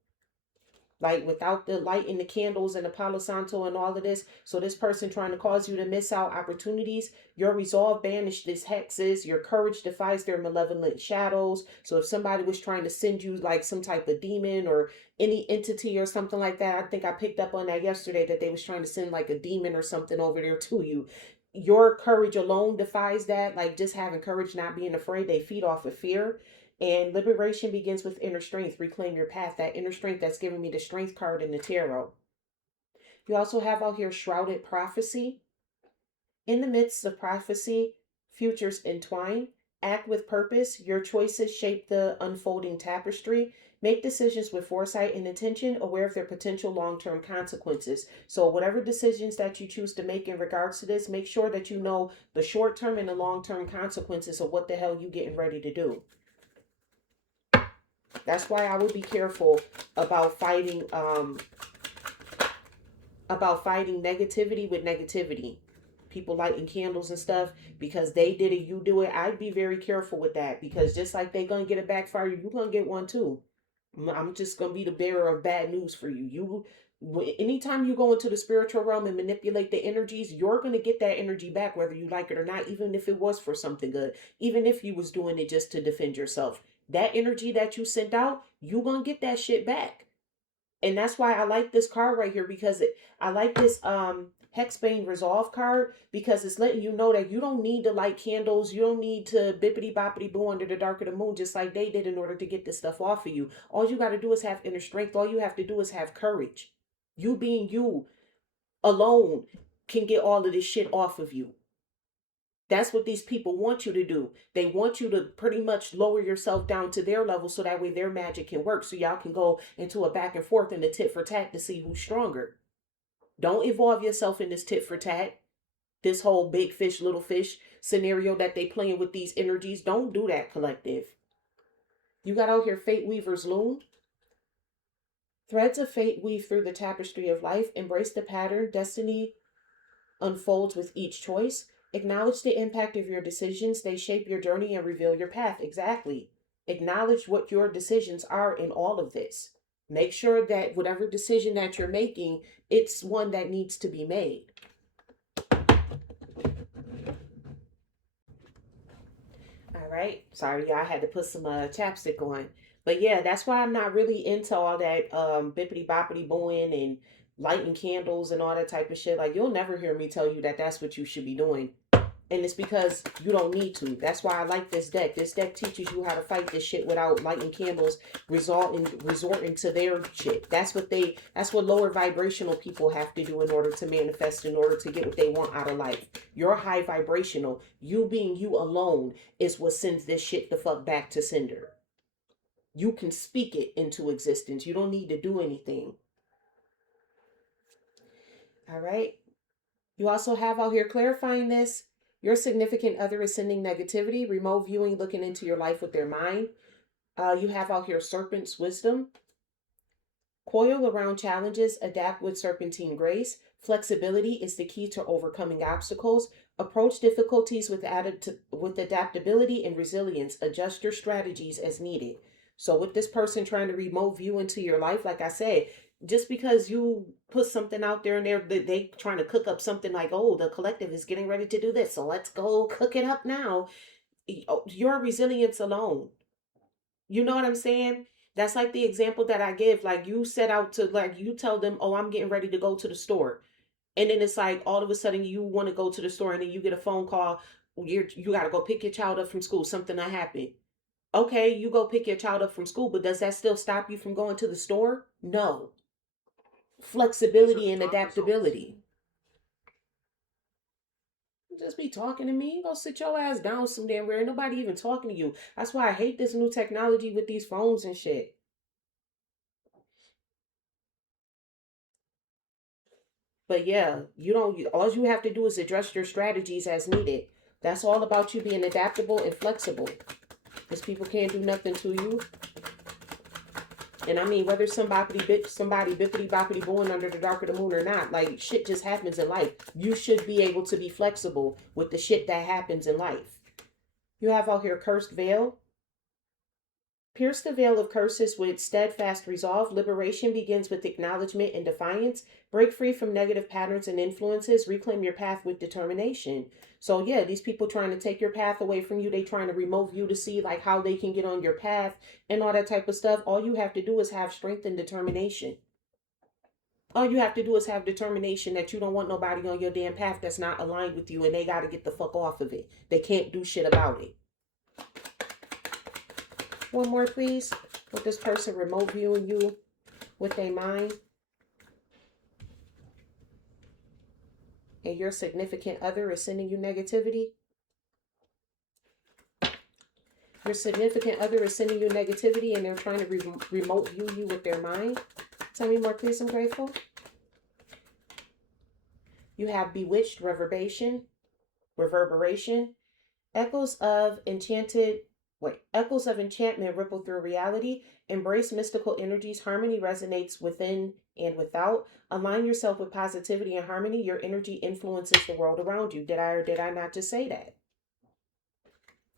like without the light and the candles and the Palo Santo and all of this. So this person trying to cause you to miss out opportunities, your resolve banished this hexes, your courage defies their malevolent shadows. So if somebody was trying to send you like some type of demon or any entity or something like that, I think I picked up on that yesterday, that they was trying to send like a demon or something over there to you. Your courage alone defies that. Like just having courage, not being afraid, they feed off of fear. And liberation begins with inner strength. Reclaim your path. That inner strength that's giving me the strength card in the tarot. You also have out here shrouded prophecy. In the midst of prophecy, futures entwine. Act with purpose. Your choices shape the unfolding tapestry. Make decisions with foresight and intention, aware of their potential long-term consequences. So whatever decisions that you choose to make in regards to this, make sure that you know the short-term and the long-term consequences of what the hell you getting ready to do. That's why I would be careful about fighting negativity with negativity. People lighting candles and stuff because they did it, you do it. I'd be very careful with that, because just like they gonna get a backfire, you gonna get one too. I'm just gonna be the bearer of bad news for you. Anytime you go into the spiritual realm and manipulate the energies, you're gonna get that energy back, whether you like it or not. Even if it was for something good, even if you was doing it just to defend yourself, that energy that you sent out, you gonna get that shit back. And that's why I like this card right here, because I like this Hexbane Resolve card, because it's letting you know that you don't need to light candles. You don't need to bippity boppity boo under the dark of the moon, just like they did, in order to get this stuff off of you. All you got to do is have inner strength. All you have to do is have courage. You being you alone can get all of this shit off of you. That's what these people want you to do. They want you to pretty much lower yourself down to their level, so that way their magic can work. So y'all can go into a back and forth in the tit for tat to see who's stronger. Don't involve yourself in this tit for tat, this whole big fish, little fish scenario that they playing with these energies. Don't do that, collective. You got out here Fate Weaver's Loom. Threads of fate weave through the tapestry of life. Embrace the pattern. Destiny unfolds with each choice. Acknowledge the impact of your decisions. They shape your journey and reveal your path. Exactly. Acknowledge what your decisions are in all of this. Make sure that whatever decision that you're making, it's one that needs to be made. All right. Sorry, y'all, I had to put some chapstick on. But yeah, that's why I'm not really into all that bippity boppity booing and lighting candles and all that type of shit. Like, you'll never hear me tell you that that's what you should be doing. And it's because you don't need to. That's why I like this deck. This deck teaches you how to fight this shit without lighting candles, resorting to their shit. That's what lower vibrational people have to do in order to manifest, in order to get what they want out of life. You're high vibrational. You being you alone is what sends this shit the fuck back to sender. You can speak it into existence. You don't need to do anything. All right. You also have out here clarifying this. Your significant other is sending negativity, remote viewing, looking into your life with their mind. You have out here Serpent's Wisdom. Coil around challenges, adapt with serpentine grace. Flexibility is the key to overcoming obstacles. Approach difficulties with adaptability and resilience. Adjust your strategies as needed. So with this person trying to remote view into your life, like I said, just because you put something out there and they trying to cook up something like, oh, the collective is getting ready to do this, so let's go cook it up now. Your resilience alone. You know what I'm saying? That's like the example that I give. Like, you set out to, like, you tell them, oh, I'm getting ready to go to the store. And then it's like all of a sudden you want to go to the store, and then you get a phone call. You got to go pick your child up from school. Something that happened. Okay, you go pick your child up from school, but does that still stop you from going to the store? No. Flexibility and adaptability. Just be talking to me. Go sit your ass down some damn where ain't nobody even talking to you. That's why I hate this new technology with these phones and shit. But yeah, all you have to do is adjust your strategies as needed. That's all about you being adaptable and flexible. Because people can't do nothing to you. And I mean, whether somebody bippity boppity booing under the dark of the moon or not, like, shit just happens in life. You should be able to be flexible with the shit that happens in life. You have out here Cursed Veil. Pierce the veil of curses with steadfast resolve. Liberation begins with acknowledgement and defiance. Break free from negative patterns and influences. Reclaim your path with determination. So yeah, these people trying to take your path away from you. They trying to remove you to see like how they can get on your path and all that type of stuff. All you have to do is have strength and determination. All you have to do is have determination that you don't want nobody on your damn path that's not aligned with you, and they got to get the fuck off of it. They can't do shit about it. One more, please. With this person remote viewing you with their mind. And your significant other is sending you negativity. Your significant other is sending you negativity and they're trying to remote view you with their mind. Tell me more, please. I'm grateful. You have bewitched, reverberation. Echoes of enchantment ripple through reality. Embrace mystical energies. Harmony resonates within and without. Align yourself with positivity and harmony. Your energy influences the world around you. Did I or did I not just say that?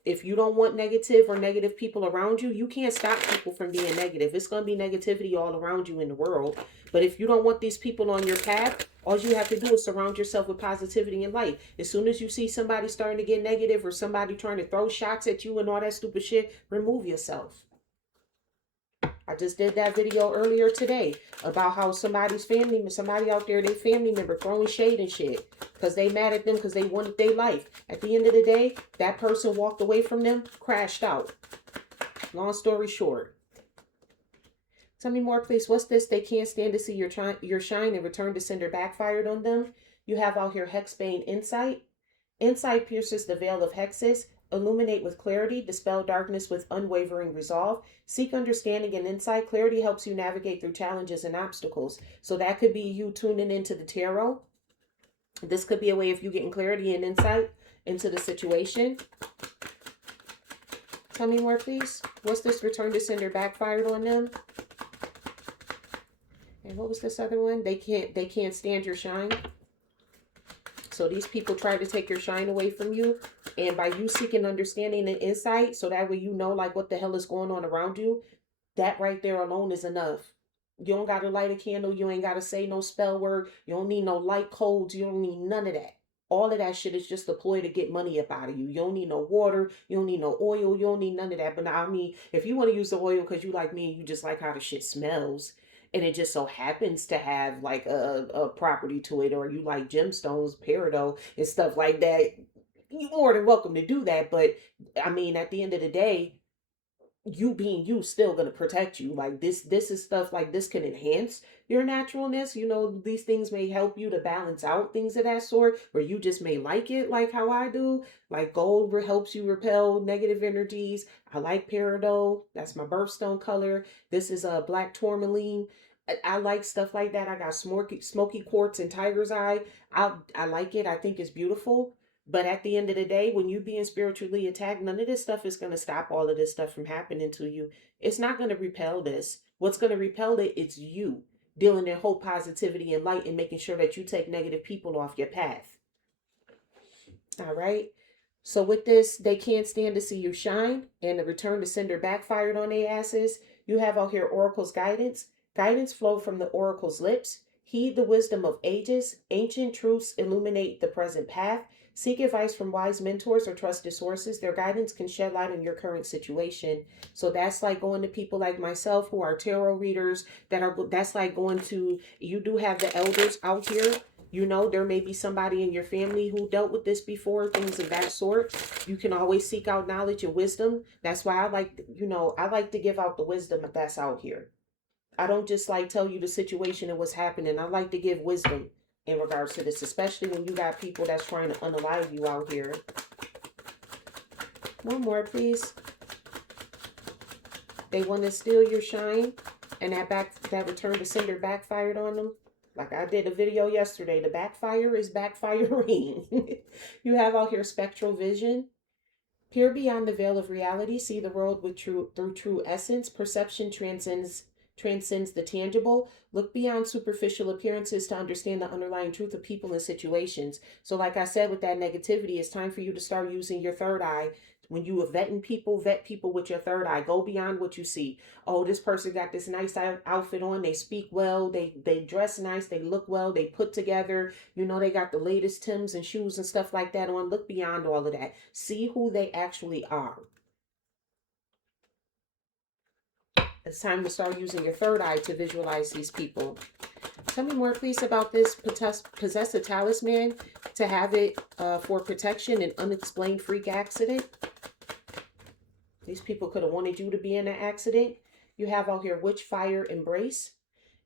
If you don't want negative people around you, you can't stop people from being negative. It's going to be negativity all around you in the world. But if you don't want these people on your path, all you have to do is surround yourself with positivity and light. As soon as you see somebody starting to get negative or somebody trying to throw shots at you and all that stupid shit, remove yourself. I just did that video earlier today about how somebody out there, their family member throwing shade and shit because they mad at them because they wanted their life. At the end of the day, that person walked away from them, crashed out. Long story short. Tell me more, please. What's this? They can't stand to see your shine and return to sender backfired on them. You have out here Hexbane insight. Insight pierces the veil of hexes. Illuminate with clarity. Dispel darkness with unwavering resolve. Seek understanding and insight. Clarity helps you navigate through challenges and obstacles. So that could be you tuning into the tarot. This could be a way of you getting clarity and insight into the situation. Tell me more, please. What's this? Return to sender backfired on them. And what was this other one? They can't stand your shine. So these people try to take your shine away from you. And by you seeking understanding and insight, so that way you know like what the hell is going on around you, that right there alone is enough. You don't got to light a candle. You ain't got to say no spell word. You don't need no light codes. You don't need none of that. All of that shit is just a ploy to get money up out of you. You don't need no water. You don't need no oil. You don't need none of that. But now, I mean, if you want to use the oil because you like me and you just like how the shit smells, and it just so happens to have like a property to it, or you like gemstones, peridot, and stuff like that, you're more than welcome to do that. But I mean, at the end of the day, you being you still gonna protect you. Like this is stuff like this can enhance your naturalness. You know, these things may help you to balance out things of that sort, where you just may like it like how I do. Like gold helps you repel negative energies. I like peridot. That's my birthstone color. This is a black tourmaline. I like stuff like that. I got smoky quartz and tiger's eye. I like it. I think it's beautiful. But at the end of the day, when you being spiritually attacked, none of this stuff is going to stop all of this stuff from happening to you. It's not going to repel this. What's going to repel it? It's you dealing in hope, positivity, and light, and making sure that you take negative people off your path. All right. So with this, they can't stand to see you shine, and the return to sender backfired on their asses. You have out here Oracle's guidance. Guidance flow from the Oracle's lips. Heed the wisdom of ages. Ancient truths illuminate the present path. Seek advice from wise mentors or trusted sources. Their guidance can shed light on your current situation. So that's like going to people like myself who are tarot readers. That's like going to, you do have the elders out here. You know, there may be somebody in your family who dealt with this before, things of that sort. You can always seek out knowledge and wisdom. That's why I like to give out the wisdom that's out here. I don't just like tell you the situation and what's happening. I like to give wisdom in regards to this, especially when you got people that's trying to unalive you out here. One more, please. They want to steal your shine, and that return to sender backfired on them. Like I did a video yesterday, the backfire is backfiring. You have out here spectral vision. Peer beyond the veil of reality. See the world through true essence. Perception transcends the tangible. Look beyond superficial appearances to understand the underlying truth of people and situations. So like I said, with that negativity, it's time for you to start using your third eye When you are vetting people, vet people with your third eye. Go beyond what you see. Oh, this person got this nice outfit on. They speak well. They dress nice. They look well. They put together. You know, they got the latest Timbs and shoes and stuff like that on. Look beyond all of that. See who they actually are. It's time to start using your third eye to visualize these people. Tell me more, please, about this possess a talisman to have it for protection in unexplained freak accident. These people could have wanted you to be in an accident. You have out here witch fire embrace.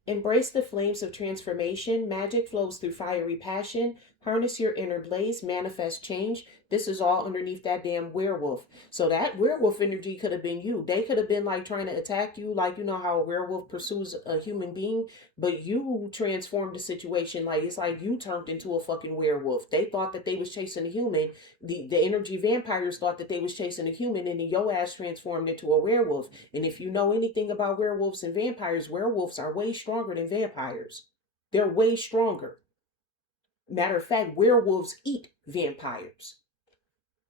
Embrace the flames of transformation. Magic flows through fiery passion. Harness your inner blaze. Manifest change. This is all underneath that damn werewolf. So that werewolf energy could have been you. They could have been like trying to attack you, like you know how a werewolf pursues a human being, but you transformed the situation. Like it's like you turned into a fucking werewolf. They thought that they was chasing a human. The energy vampires thought that they was chasing a human, and then your ass transformed into a werewolf. And if you know anything about werewolves and vampires, werewolves are way stronger than vampires. They're way stronger. Matter of fact, werewolves eat vampires.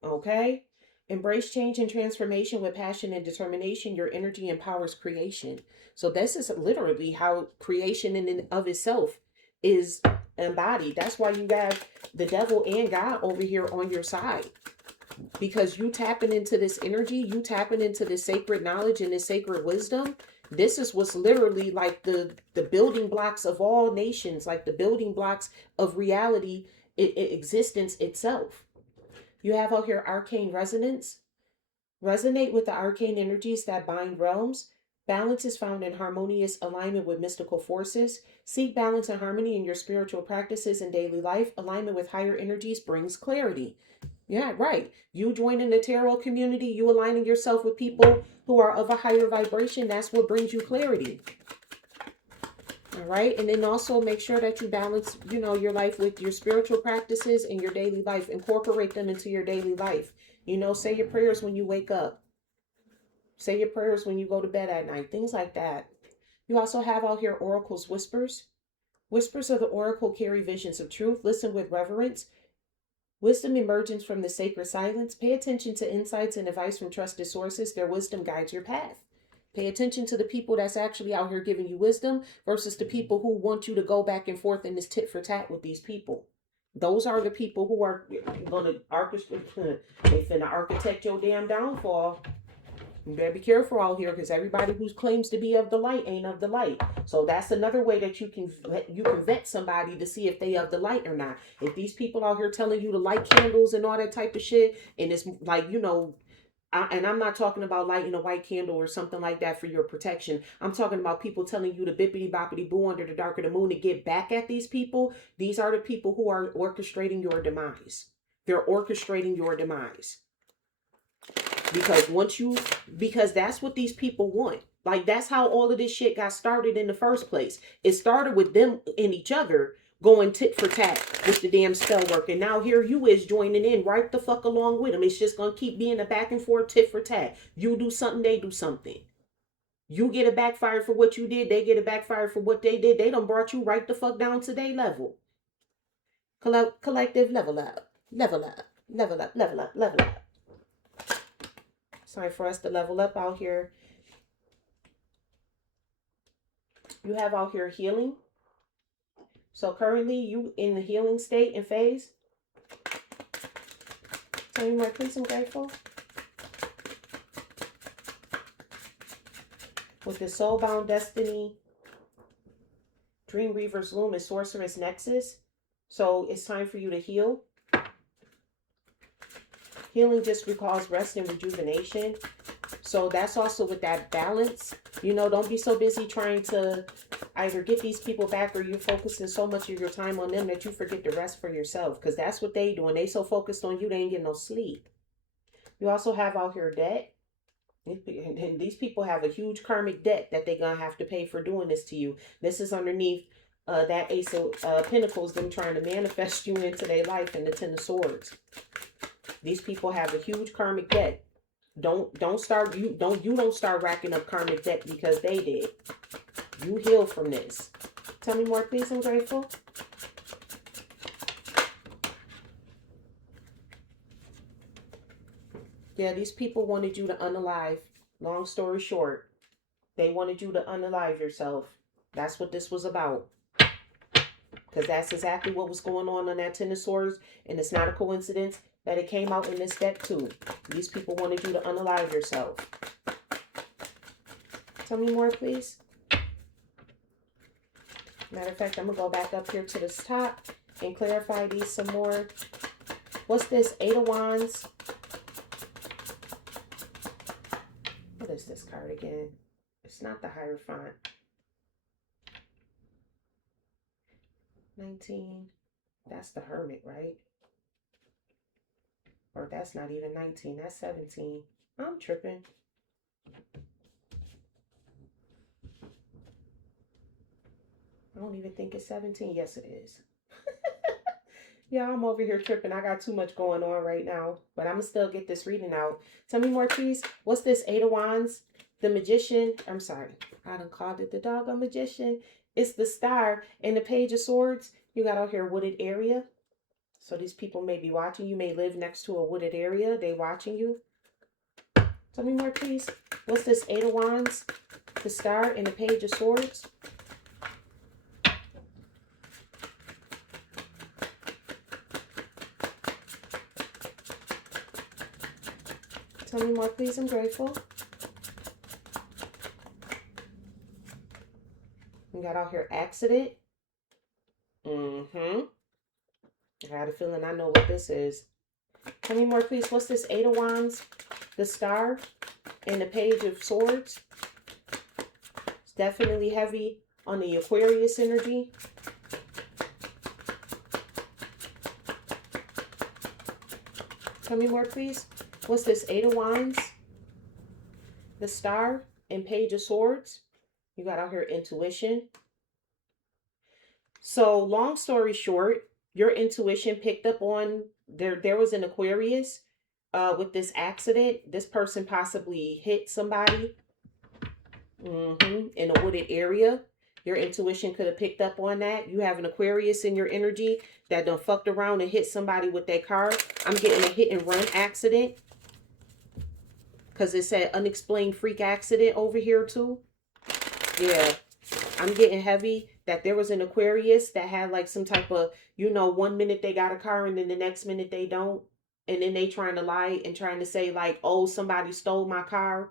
Okay? Embrace change and transformation with passion and determination. Your energy empowers creation. So this is literally how creation in and of itself is embodied. That's why you have the devil and God over here on your side. Because you tapping into this energy, you tapping into this sacred knowledge and this sacred wisdom. This is what's literally like the building blocks of all nations, like the building blocks of reality, existence itself. You have out here arcane resonance. Resonate with the arcane energies that bind realms. Balance is found in harmonious alignment with mystical forces. Seek balance and harmony in your spiritual practices and daily life. Alignment with higher energies brings clarity. Yeah, right. You joining the tarot community, you aligning yourself with people who are of a higher vibration, that's what brings you clarity. All right. And then also make sure that you balance, you know, your life with your spiritual practices and your daily life. Incorporate them into your daily life. You know, say your prayers when you wake up. Say your prayers when you go to bed at night. Things like that. You also have out here oracles, whispers. Whispers of the oracle carry visions of truth. Listen with reverence. Wisdom emerges from the sacred silence. Pay attention to insights and advice from trusted sources. Their wisdom guides your path. Pay attention to the people that's actually out here giving you wisdom versus the people who want you to go back and forth in this tit for tat with these people. Those are the people who are going to they finna architect your damn downfall. You better be careful out here because everybody who claims to be of the light ain't of the light. So that's another way that you can vet somebody to see if they of the light or not. If these people out here telling you to light candles and all that type of shit, and it's like, you know, and I'm not talking about lighting a white candle or something like that for your protection. I'm talking about people telling you to bippity boppity boo under the dark of the moon to get back at these people. These are the people who are orchestrating your demise. They're orchestrating your demise. Because that's what these people want. Like that's how all of this shit got started in the first place. It started with them and each other going tit for tat with the damn spell work. And now here you is joining in right the fuck along with them. It's just going to keep being a back and forth tit for tat. You do something, they do something. You get a backfire for what you did. They get a backfire for what they did. They done brought you right the fuck down to their level. Collective level up. Level up. Level up. Level up. Level up. It's time for us to level up out here. You have out here healing. So currently you in the healing state and phase. Tell me more, please. I'm grateful. With the soulbound destiny, Dream Reaver's Loom is Sorceress Nexus. So it's time for you to heal. Healing just recalls rest and rejuvenation. So that's also with that balance. You know, don't be so busy trying to either get these people back or you're focusing so much of your time on them that you forget to rest for yourself. Because that's what they doing. They so focused on you, they ain't getting no sleep. You also have out here debt. And these people have a huge karmic debt that they're going to have to pay for doing this to you. This is underneath that Ace of Pentacles, them trying to manifest you into their life, and the Ten of Swords. These people have a huge karmic debt. Don't start racking up karmic debt because they did. You heal from this. Tell me more, please. I'm grateful. Yeah, these people wanted you to unalive. Long story short, they wanted you to unalive yourself. That's what this was about. Because that's exactly what was going on that Ten of Swords. And it's not a coincidence that it came out in this deck too. These people wanted you to unalive yourself. Tell me more, please. Matter of fact, I'm going to go back up here to this top and clarify these some more. What's this? Eight of Wands. What is this card again? It's not the Hierophant. 19. That's the Hermit, right? Or that's not even 19. That's 17. I'm tripping. I don't even think it's 17. Yes, it is. Yeah, I'm over here tripping. I got too much going on right now. But I'm going to still get this reading out. Tell me more, please. What's this? Eight of Wands. The Magician. I'm sorry. I done called it the doggone Magician. It's the Star and the Page of Swords. You got out here wooded area. So these people may be watching. You may live next to a wooded area. They watching you. Tell me more, please. What's this? Eight of Wands. The Star and the Page of Swords. Tell me more, please. I'm grateful. We got out here accident. I had a feeling I know what this is. Tell me more, please. What's this? Eight of Wands, the Star, and the Page of Swords. It's definitely heavy on the Aquarius energy. Tell me more, please. What's this? Eight of Wands, the Star, and Page of Swords. You got out here intuition. So long story short, your intuition picked up on there was an Aquarius with this accident. This person possibly hit somebody in a wooded area. Your intuition could have picked up on that. You have an Aquarius in your energy that done fucked around and hit somebody with their car. I'm getting a hit and run accident. Because it said unexplained freak accident over here too. Yeah. I'm getting heavy that there was an Aquarius that had like some type of, you know, 1 minute they got a car and then the next minute they don't. And then they trying to lie and trying to say like, oh, somebody stole my car.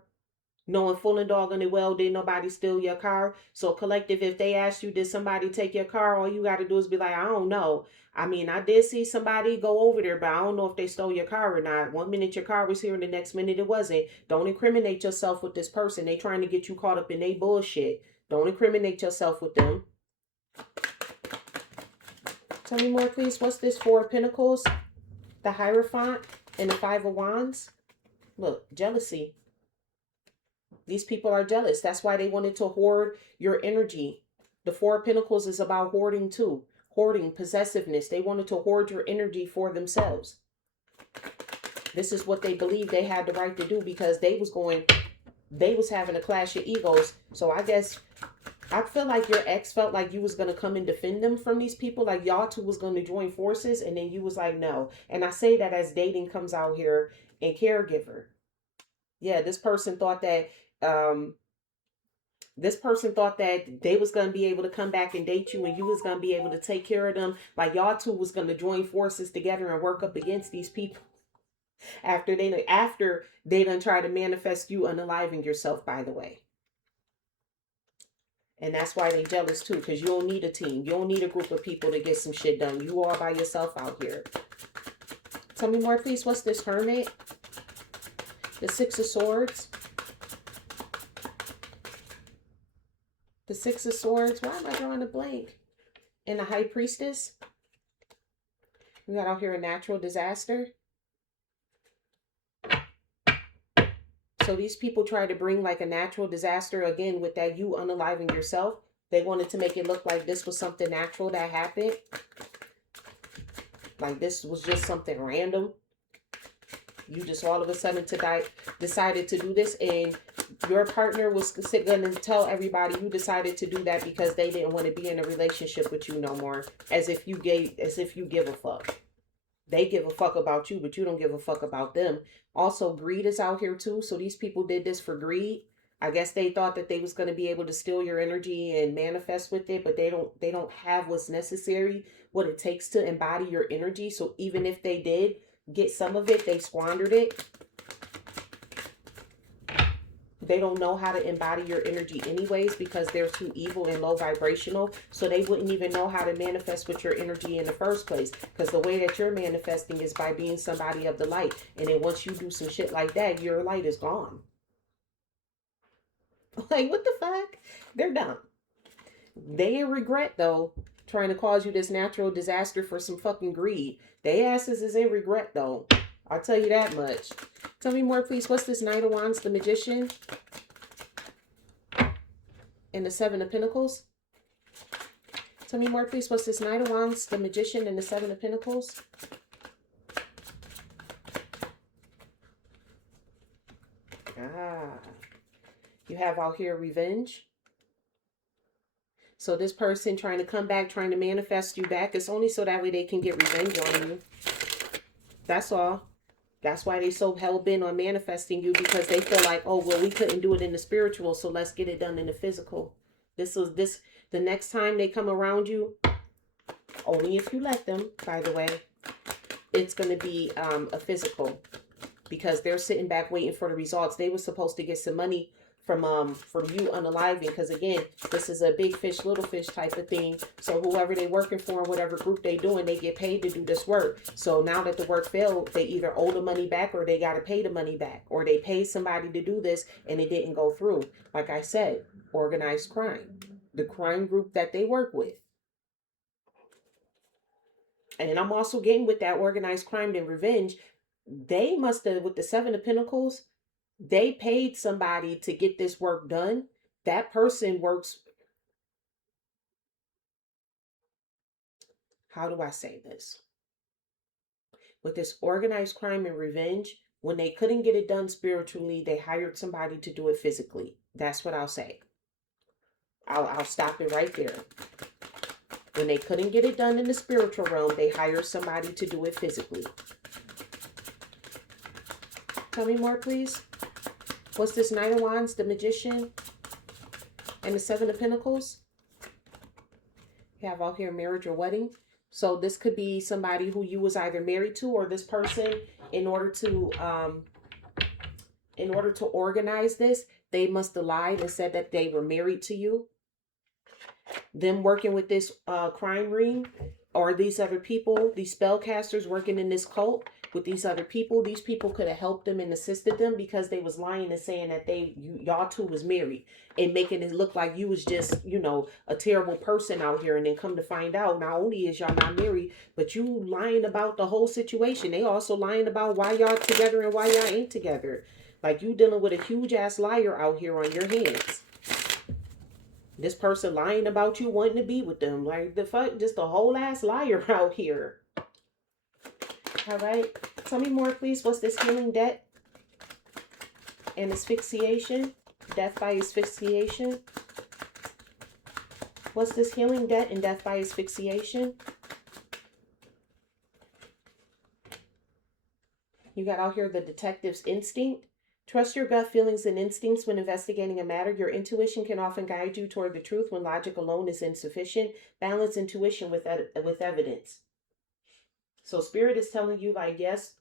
Knowing full and doggone well, did nobody steal your car? So collective, if they ask you, did somebody take your car? All you got to do is be like, I don't know. I mean, I did see somebody go over there, but I don't know if they stole your car or not. 1 minute your car was here and the next minute it wasn't. Don't incriminate yourself with this person. They trying to get you caught up in their bullshit. Don't incriminate yourself with them. Tell me more, please. What's this? Four of Pentacles, the Hierophant, and the Five of Wands. Look, jealousy. These people are jealous. That's why they wanted to hoard your energy. The Four of Pentacles is about hoarding too. Hoarding, possessiveness. They wanted to hoard your energy for themselves. This is what they believed they had the right to do because they was having a clash of egos. So I guess, I feel like your ex felt like you was going to come and defend them from these people. Like y'all two was going to join forces and then you was like, no. And I say that as dating comes out here and caregiver. Yeah, this person thought that they was going to be able to come back and date you and you was going to be able to take care of them. Like y'all two was going to join forces together and work up against these people after they done try to manifest you unaliving yourself, by the way. And that's why they jealous too, because you don't need a team. You don't need a group of people to get some shit done. You all by yourself out here. Tell me more, please. What's this? Hermit? The Six of Swords? The Six of Swords. Why am I drawing a blank? And the High Priestess. We got out here a natural disaster. So these people try to bring like a natural disaster again with that you unaliving yourself. They wanted to make it look like this was something natural that happened. Like this was just something random. You just all of a sudden decided to do this, and your partner was going to tell everybody you decided to do that because they didn't want to be in a relationship with you no more. As if you give a fuck. They give a fuck about you, but you don't give a fuck about them. Also, greed is out here too. So these people did this for greed. I guess they thought that they was going to be able to steal your energy and manifest with it, but they don't have what's necessary, what it takes to embody your energy. So even if they did get some of it, they squandered it. They don't know how to embody your energy anyways because they're too evil and low vibrational. So they wouldn't even know how to manifest with your energy in the first place. Because the way that you're manifesting is by being somebody of the light. And then once you do some shit like that, your light is gone. Like, what the fuck? They're dumb. They in regret, though, trying to cause you this natural disaster for some fucking greed. They asses is in regret, though. I'll tell you that much. Tell me more, please. What's this Knight of Wands, the Magician? And the Seven of Pentacles? Tell me more, please. What's this Knight of Wands, the Magician, and the Seven of Pentacles? You have out here revenge. So this person trying to come back, trying to manifest you back, it's only so that way they can get revenge on you. That's all. That's why they so hell-bent on manifesting you, because they feel like, oh, well, we couldn't do it in the spiritual, so let's get it done in the physical. The next time they come around you, only if you let them, by the way, it's going to be a physical, because they're sitting back waiting for the results. They were supposed to get some money from you unaliving, because again, this is a big fish, little fish type of thing. So whoever they working for, whatever group they doing, they get paid to do this work. So now that the work failed, they either owe the money back or they got to pay the money back, or they paid somebody to do this and it didn't go through. Like I said, organized crime, the crime group that they work with. And I'm also getting with that organized crime and revenge. They must have, with the Seven of Pentacles, they paid somebody to get this work done. That person works. How do I say this? With this organized crime and revenge, when they couldn't get it done spiritually, they hired somebody to do it physically. That's what I'll say. I'll stop it right there. When they couldn't get it done in the spiritual realm, they hired somebody to do it physically. Tell me more, please. What's this Knight of Wands, the Magician, and the Seven of Pentacles? You have out here marriage or wedding. So this could be somebody who you was either married to, or this person, in order to organize this, they must have lied and said that they were married to you. Them working with this crime ring, or these other people, these spellcasters working in this cult with these other people, these people could have helped them and assisted them, because they was lying and saying that y'all two was married, and making it look like you was just, a terrible person out here. And then come to find out, not only is y'all not married, but you lying about the whole situation. They also lying about why y'all together and why y'all ain't together. Like, you dealing with a huge ass liar out here on your hands. This person lying about you wanting to be with them. Like, the fuck, just a whole ass liar out here. All right. Tell me more, please. What's this healing debt and asphyxiation? Death by asphyxiation. What's this healing debt and death by asphyxiation? You got out here the detective's instinct. Trust your gut feelings and instincts when investigating a matter. Your intuition can often guide you toward the truth when logic alone is insufficient. Balance intuition with evidence. So Spirit is telling you, like, yes,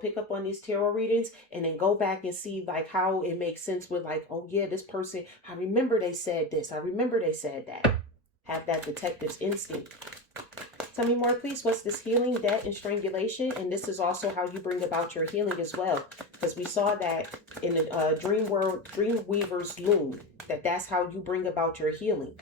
pick up on these tarot readings and then go back and see, like, how it makes sense with, like, oh yeah, this person, I remember they said this. I remember they said that. Have that detective's instinct. Tell me more, please. What's this healing, debt, and strangulation? And this is also how you bring about your healing as well. Because we saw that in the Dreamweaver's loom, that's how you bring about your healing.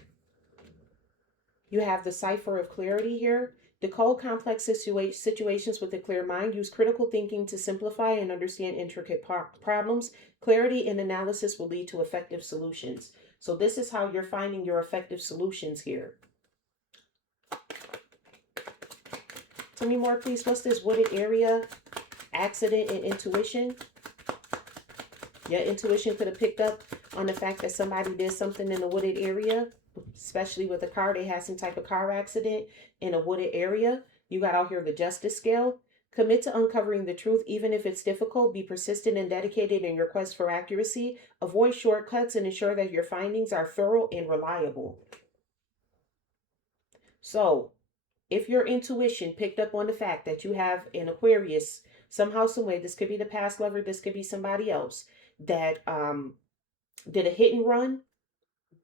You have the cipher of clarity here. Decode complex situations with a clear mind. Use critical thinking to simplify and understand intricate problems. Clarity and analysis will lead to effective solutions. So this is how you're finding your effective solutions here. Tell me more, please. What's this wooded area, accident, and intuition? Your intuition could have picked up on the fact that somebody did something in a wooded area, especially with a car. They had some type of car accident in a wooded area. You got out here the justice scale. Commit to uncovering the truth, even if it's difficult. Be persistent and dedicated in your quest for accuracy. Avoid shortcuts and ensure that your findings are thorough and reliable. So, if your intuition picked up on the fact that you have an Aquarius, somehow, some way, this could be the past lover, this could be somebody else that did a hit and run,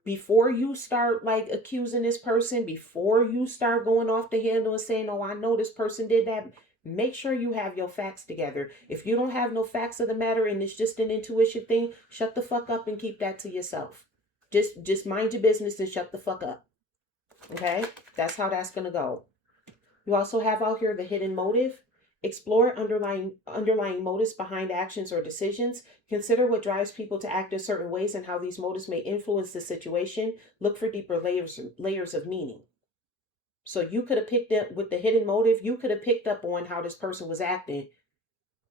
before you start like accusing this person, before you start going off the handle and saying, oh, I know this person did that, make sure you have your facts together. If you don't have no facts of the matter and it's just an intuition thing, shut the fuck up and keep that to yourself. Just mind your business and shut the fuck up. Okay? That's how that's gonna go. You also have out here the hidden motive. Explore underlying motives behind actions or decisions. Consider what drives people to act in certain ways and how these motives may influence the situation. Look for deeper layers of meaning. So you could have picked up with the hidden motive, you could have picked up on how this person was acting.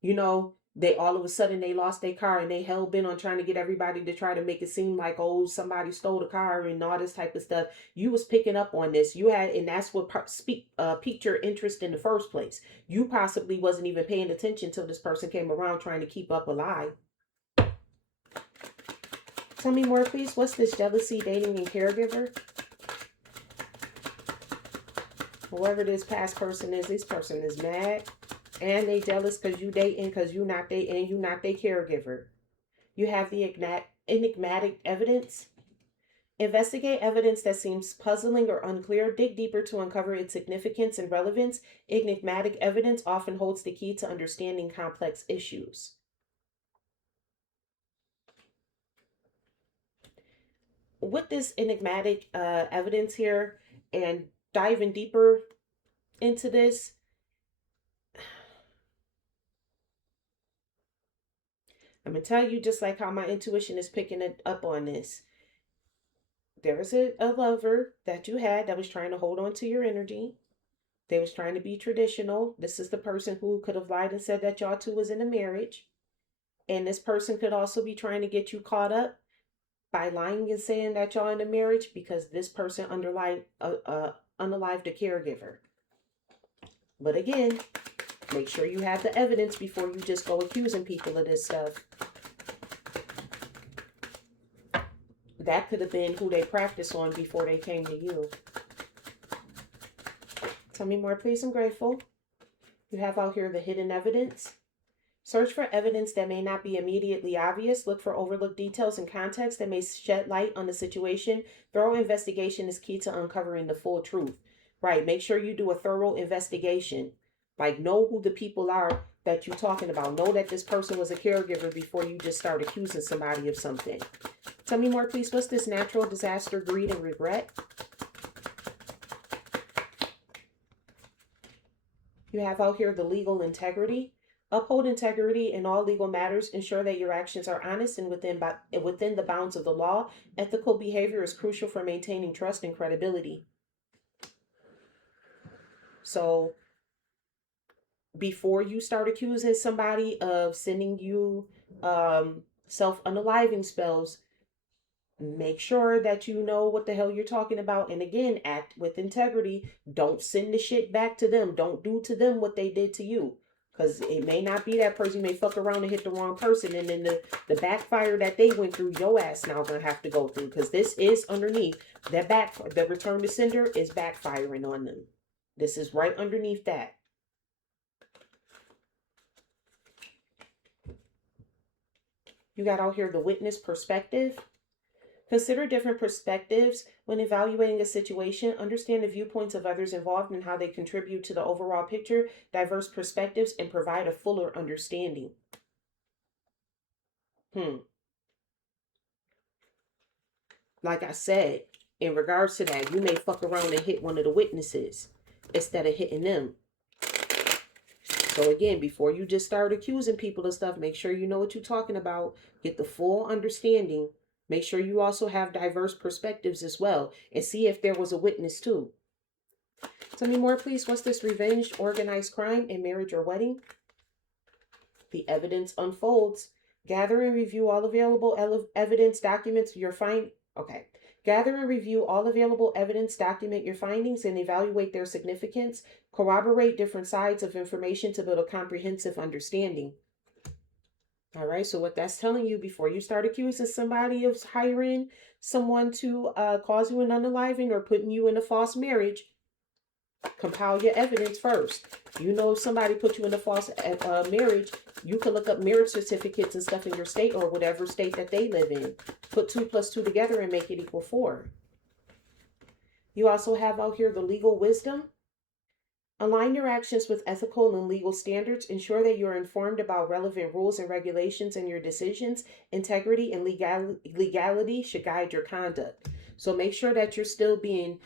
You know, they all of a sudden they lost their car and they hell bent on trying to get everybody to try to make it seem like, oh, somebody stole the car and all this type of stuff. You was picking up on this. You had, and that's what piqued your interest in the first place. You possibly wasn't even paying attention till this person came around trying to keep up a lie. Tell me more, please. What's this jealousy, dating, and caregiver? Whoever this past person is, this person is mad. And they jealous because you dating, because you not dating, and you not their caregiver. You have the enigmatic evidence. Investigate evidence that seems puzzling or unclear. Dig deeper to uncover its significance and relevance. Enigmatic evidence often holds the key to understanding complex issues. With this enigmatic evidence here and diving deeper into this, I'm going to tell you just like how my intuition is picking it up on this. There was a lover that you had that was trying to hold on to your energy. They was trying to be traditional. This is the person who could have lied and said that y'all two was in a marriage. And this person could also be trying to get you caught up by lying and saying that y'all in a marriage because this person unalived a caregiver. But again, make sure you have the evidence before you just go accusing people of this stuff. That could have been who they practiced on before they came to you. Tell me more, please. I'm grateful. You have out here the hidden evidence. Search for evidence that may not be immediately obvious. Look for overlooked details and context that may shed light on the situation. Thorough investigation is key to uncovering the full truth. Right. Make sure you do a thorough investigation. Like, know who the people are that you're talking about. Know that this person was a caregiver before you just start accusing somebody of something. Tell me more, please. What's this natural disaster, greed, and regret? You have out here the legal integrity. Uphold integrity in all legal matters. Ensure that your actions are honest and within the bounds of the law. Ethical behavior is crucial for maintaining trust and credibility. So, before you start accusing somebody of sending you self-unaliving spells, make sure that you know what the hell you're talking about. And again, act with integrity. Don't send the shit back to them. Don't do to them what they did to you. Because it may not be that person. You may fuck around and hit the wrong person. And then the backfire that they went through, your ass now going to have to go through. Because this is underneath. The return to sender is backfiring on them. This is right underneath that. You got out here the witness perspective. Consider different perspectives when evaluating a situation. Understand the viewpoints of others involved and how they contribute to the overall picture. Diverse perspectives and provide a fuller understanding. Like I said, in regards to that, you may fuck around and hit one of the witnesses instead of hitting them. So again, before you just start accusing people of stuff, make sure you know what you're talking about. Get the full understanding. Make sure you also have diverse perspectives as well. And see if there was a witness too. Tell me more, please. What's this? Revenge, organized crime, and marriage or wedding? The evidence unfolds. Gather and review all available evidence, documents. Okay. Gather and review all available evidence, document your findings, and evaluate their significance. Corroborate different sides of information to build a comprehensive understanding. All right, so what that's telling you, before you start accusing somebody of hiring someone to cause you an unaliving or putting you in a false marriage, compile your evidence first. You know, if somebody put you in a false marriage, you can look up marriage certificates and stuff in your state or whatever state that they live in. Put 2 plus 2 together and make it equal 4. You also have out here the legal wisdom. Align your actions with ethical and legal standards. Ensure that you are informed about relevant rules and regulations in your decisions. Integrity and legality should guide your conduct. So make sure that you're still being,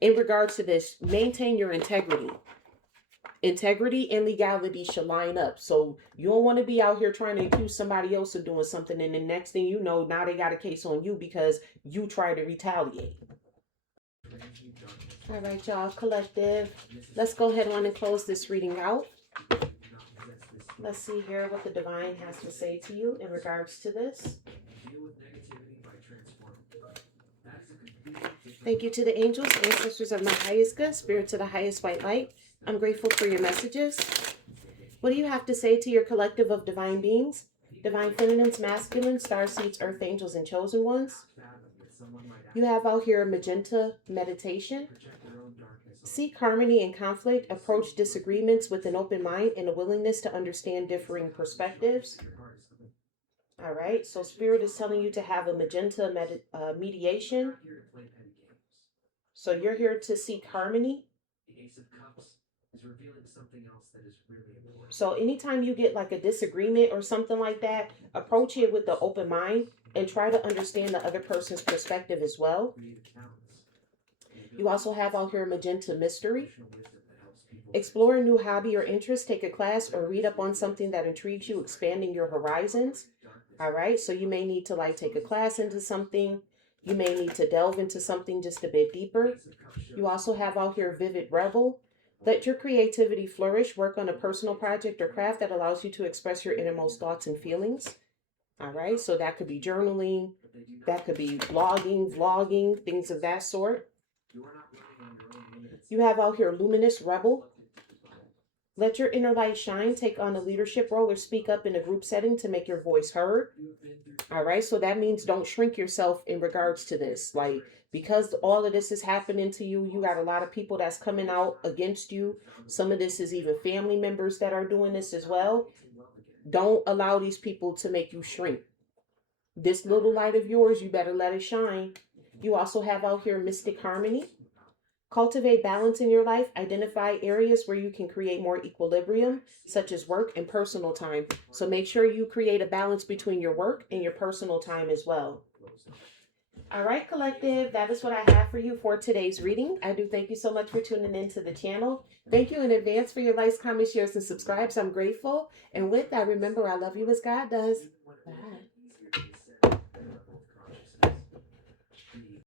in regards to this, maintain your integrity. Integrity and legality should line up. So you don't want to be out here trying to accuse somebody else of doing something, and the next thing you know, now they got a case on you because you try to retaliate. All right, y'all, collective. Let's go ahead on and close this reading out. Let's see here what the divine has to say to you in regards to this. Thank you to the angels, ancestors of my highest good, spirits of the highest white light. I'm grateful for your messages. What do you have to say to your collective of divine beings? Divine feminines, masculines, starseeds, earth angels, and chosen ones. You have out here a magenta meditation. Seek harmony in conflict. Approach disagreements with an open mind and a willingness to understand differing perspectives. All right, so Spirit is telling you to have a magenta mediation. So you're here to seek harmony. So anytime you get like a disagreement or something like that, approach it with the open mind and try to understand the other person's perspective as well. You also have out here magenta mystery. Explore a new hobby or interest, take a class or read up on something that intrigues you, expanding your horizons. All right, so you may need to like take a class into something. You may need to delve into something just a bit deeper. You also have out here vivid rebel. Let your creativity flourish. Work on a personal project or craft that allows you to express your innermost thoughts and feelings. All right, so that could be journaling, that could be blogging, vlogging, things of that sort. You have out here luminous rebel. Let your inner light shine. Take on a leadership role or speak up in a group setting to make your voice heard. All right, so that means don't shrink yourself in regards to this. Like, because all of this is happening to you, you got a lot of people that's coming out against you. Some of this is even family members that are doing this as well. Don't allow these people to make you shrink. This little light of yours, you better let it shine. You also have out here mystic harmony. Cultivate balance in your life. Identify areas where you can create more equilibrium, such as work and personal time. So make sure you create a balance between your work and your personal time as well. All right, collective, that is what I have for you for today's reading. I do thank you so much for tuning into the channel. Thank you in advance for your likes, comments, shares, and subscribes. I'm grateful. And with that, remember, I love you as God does. Bye.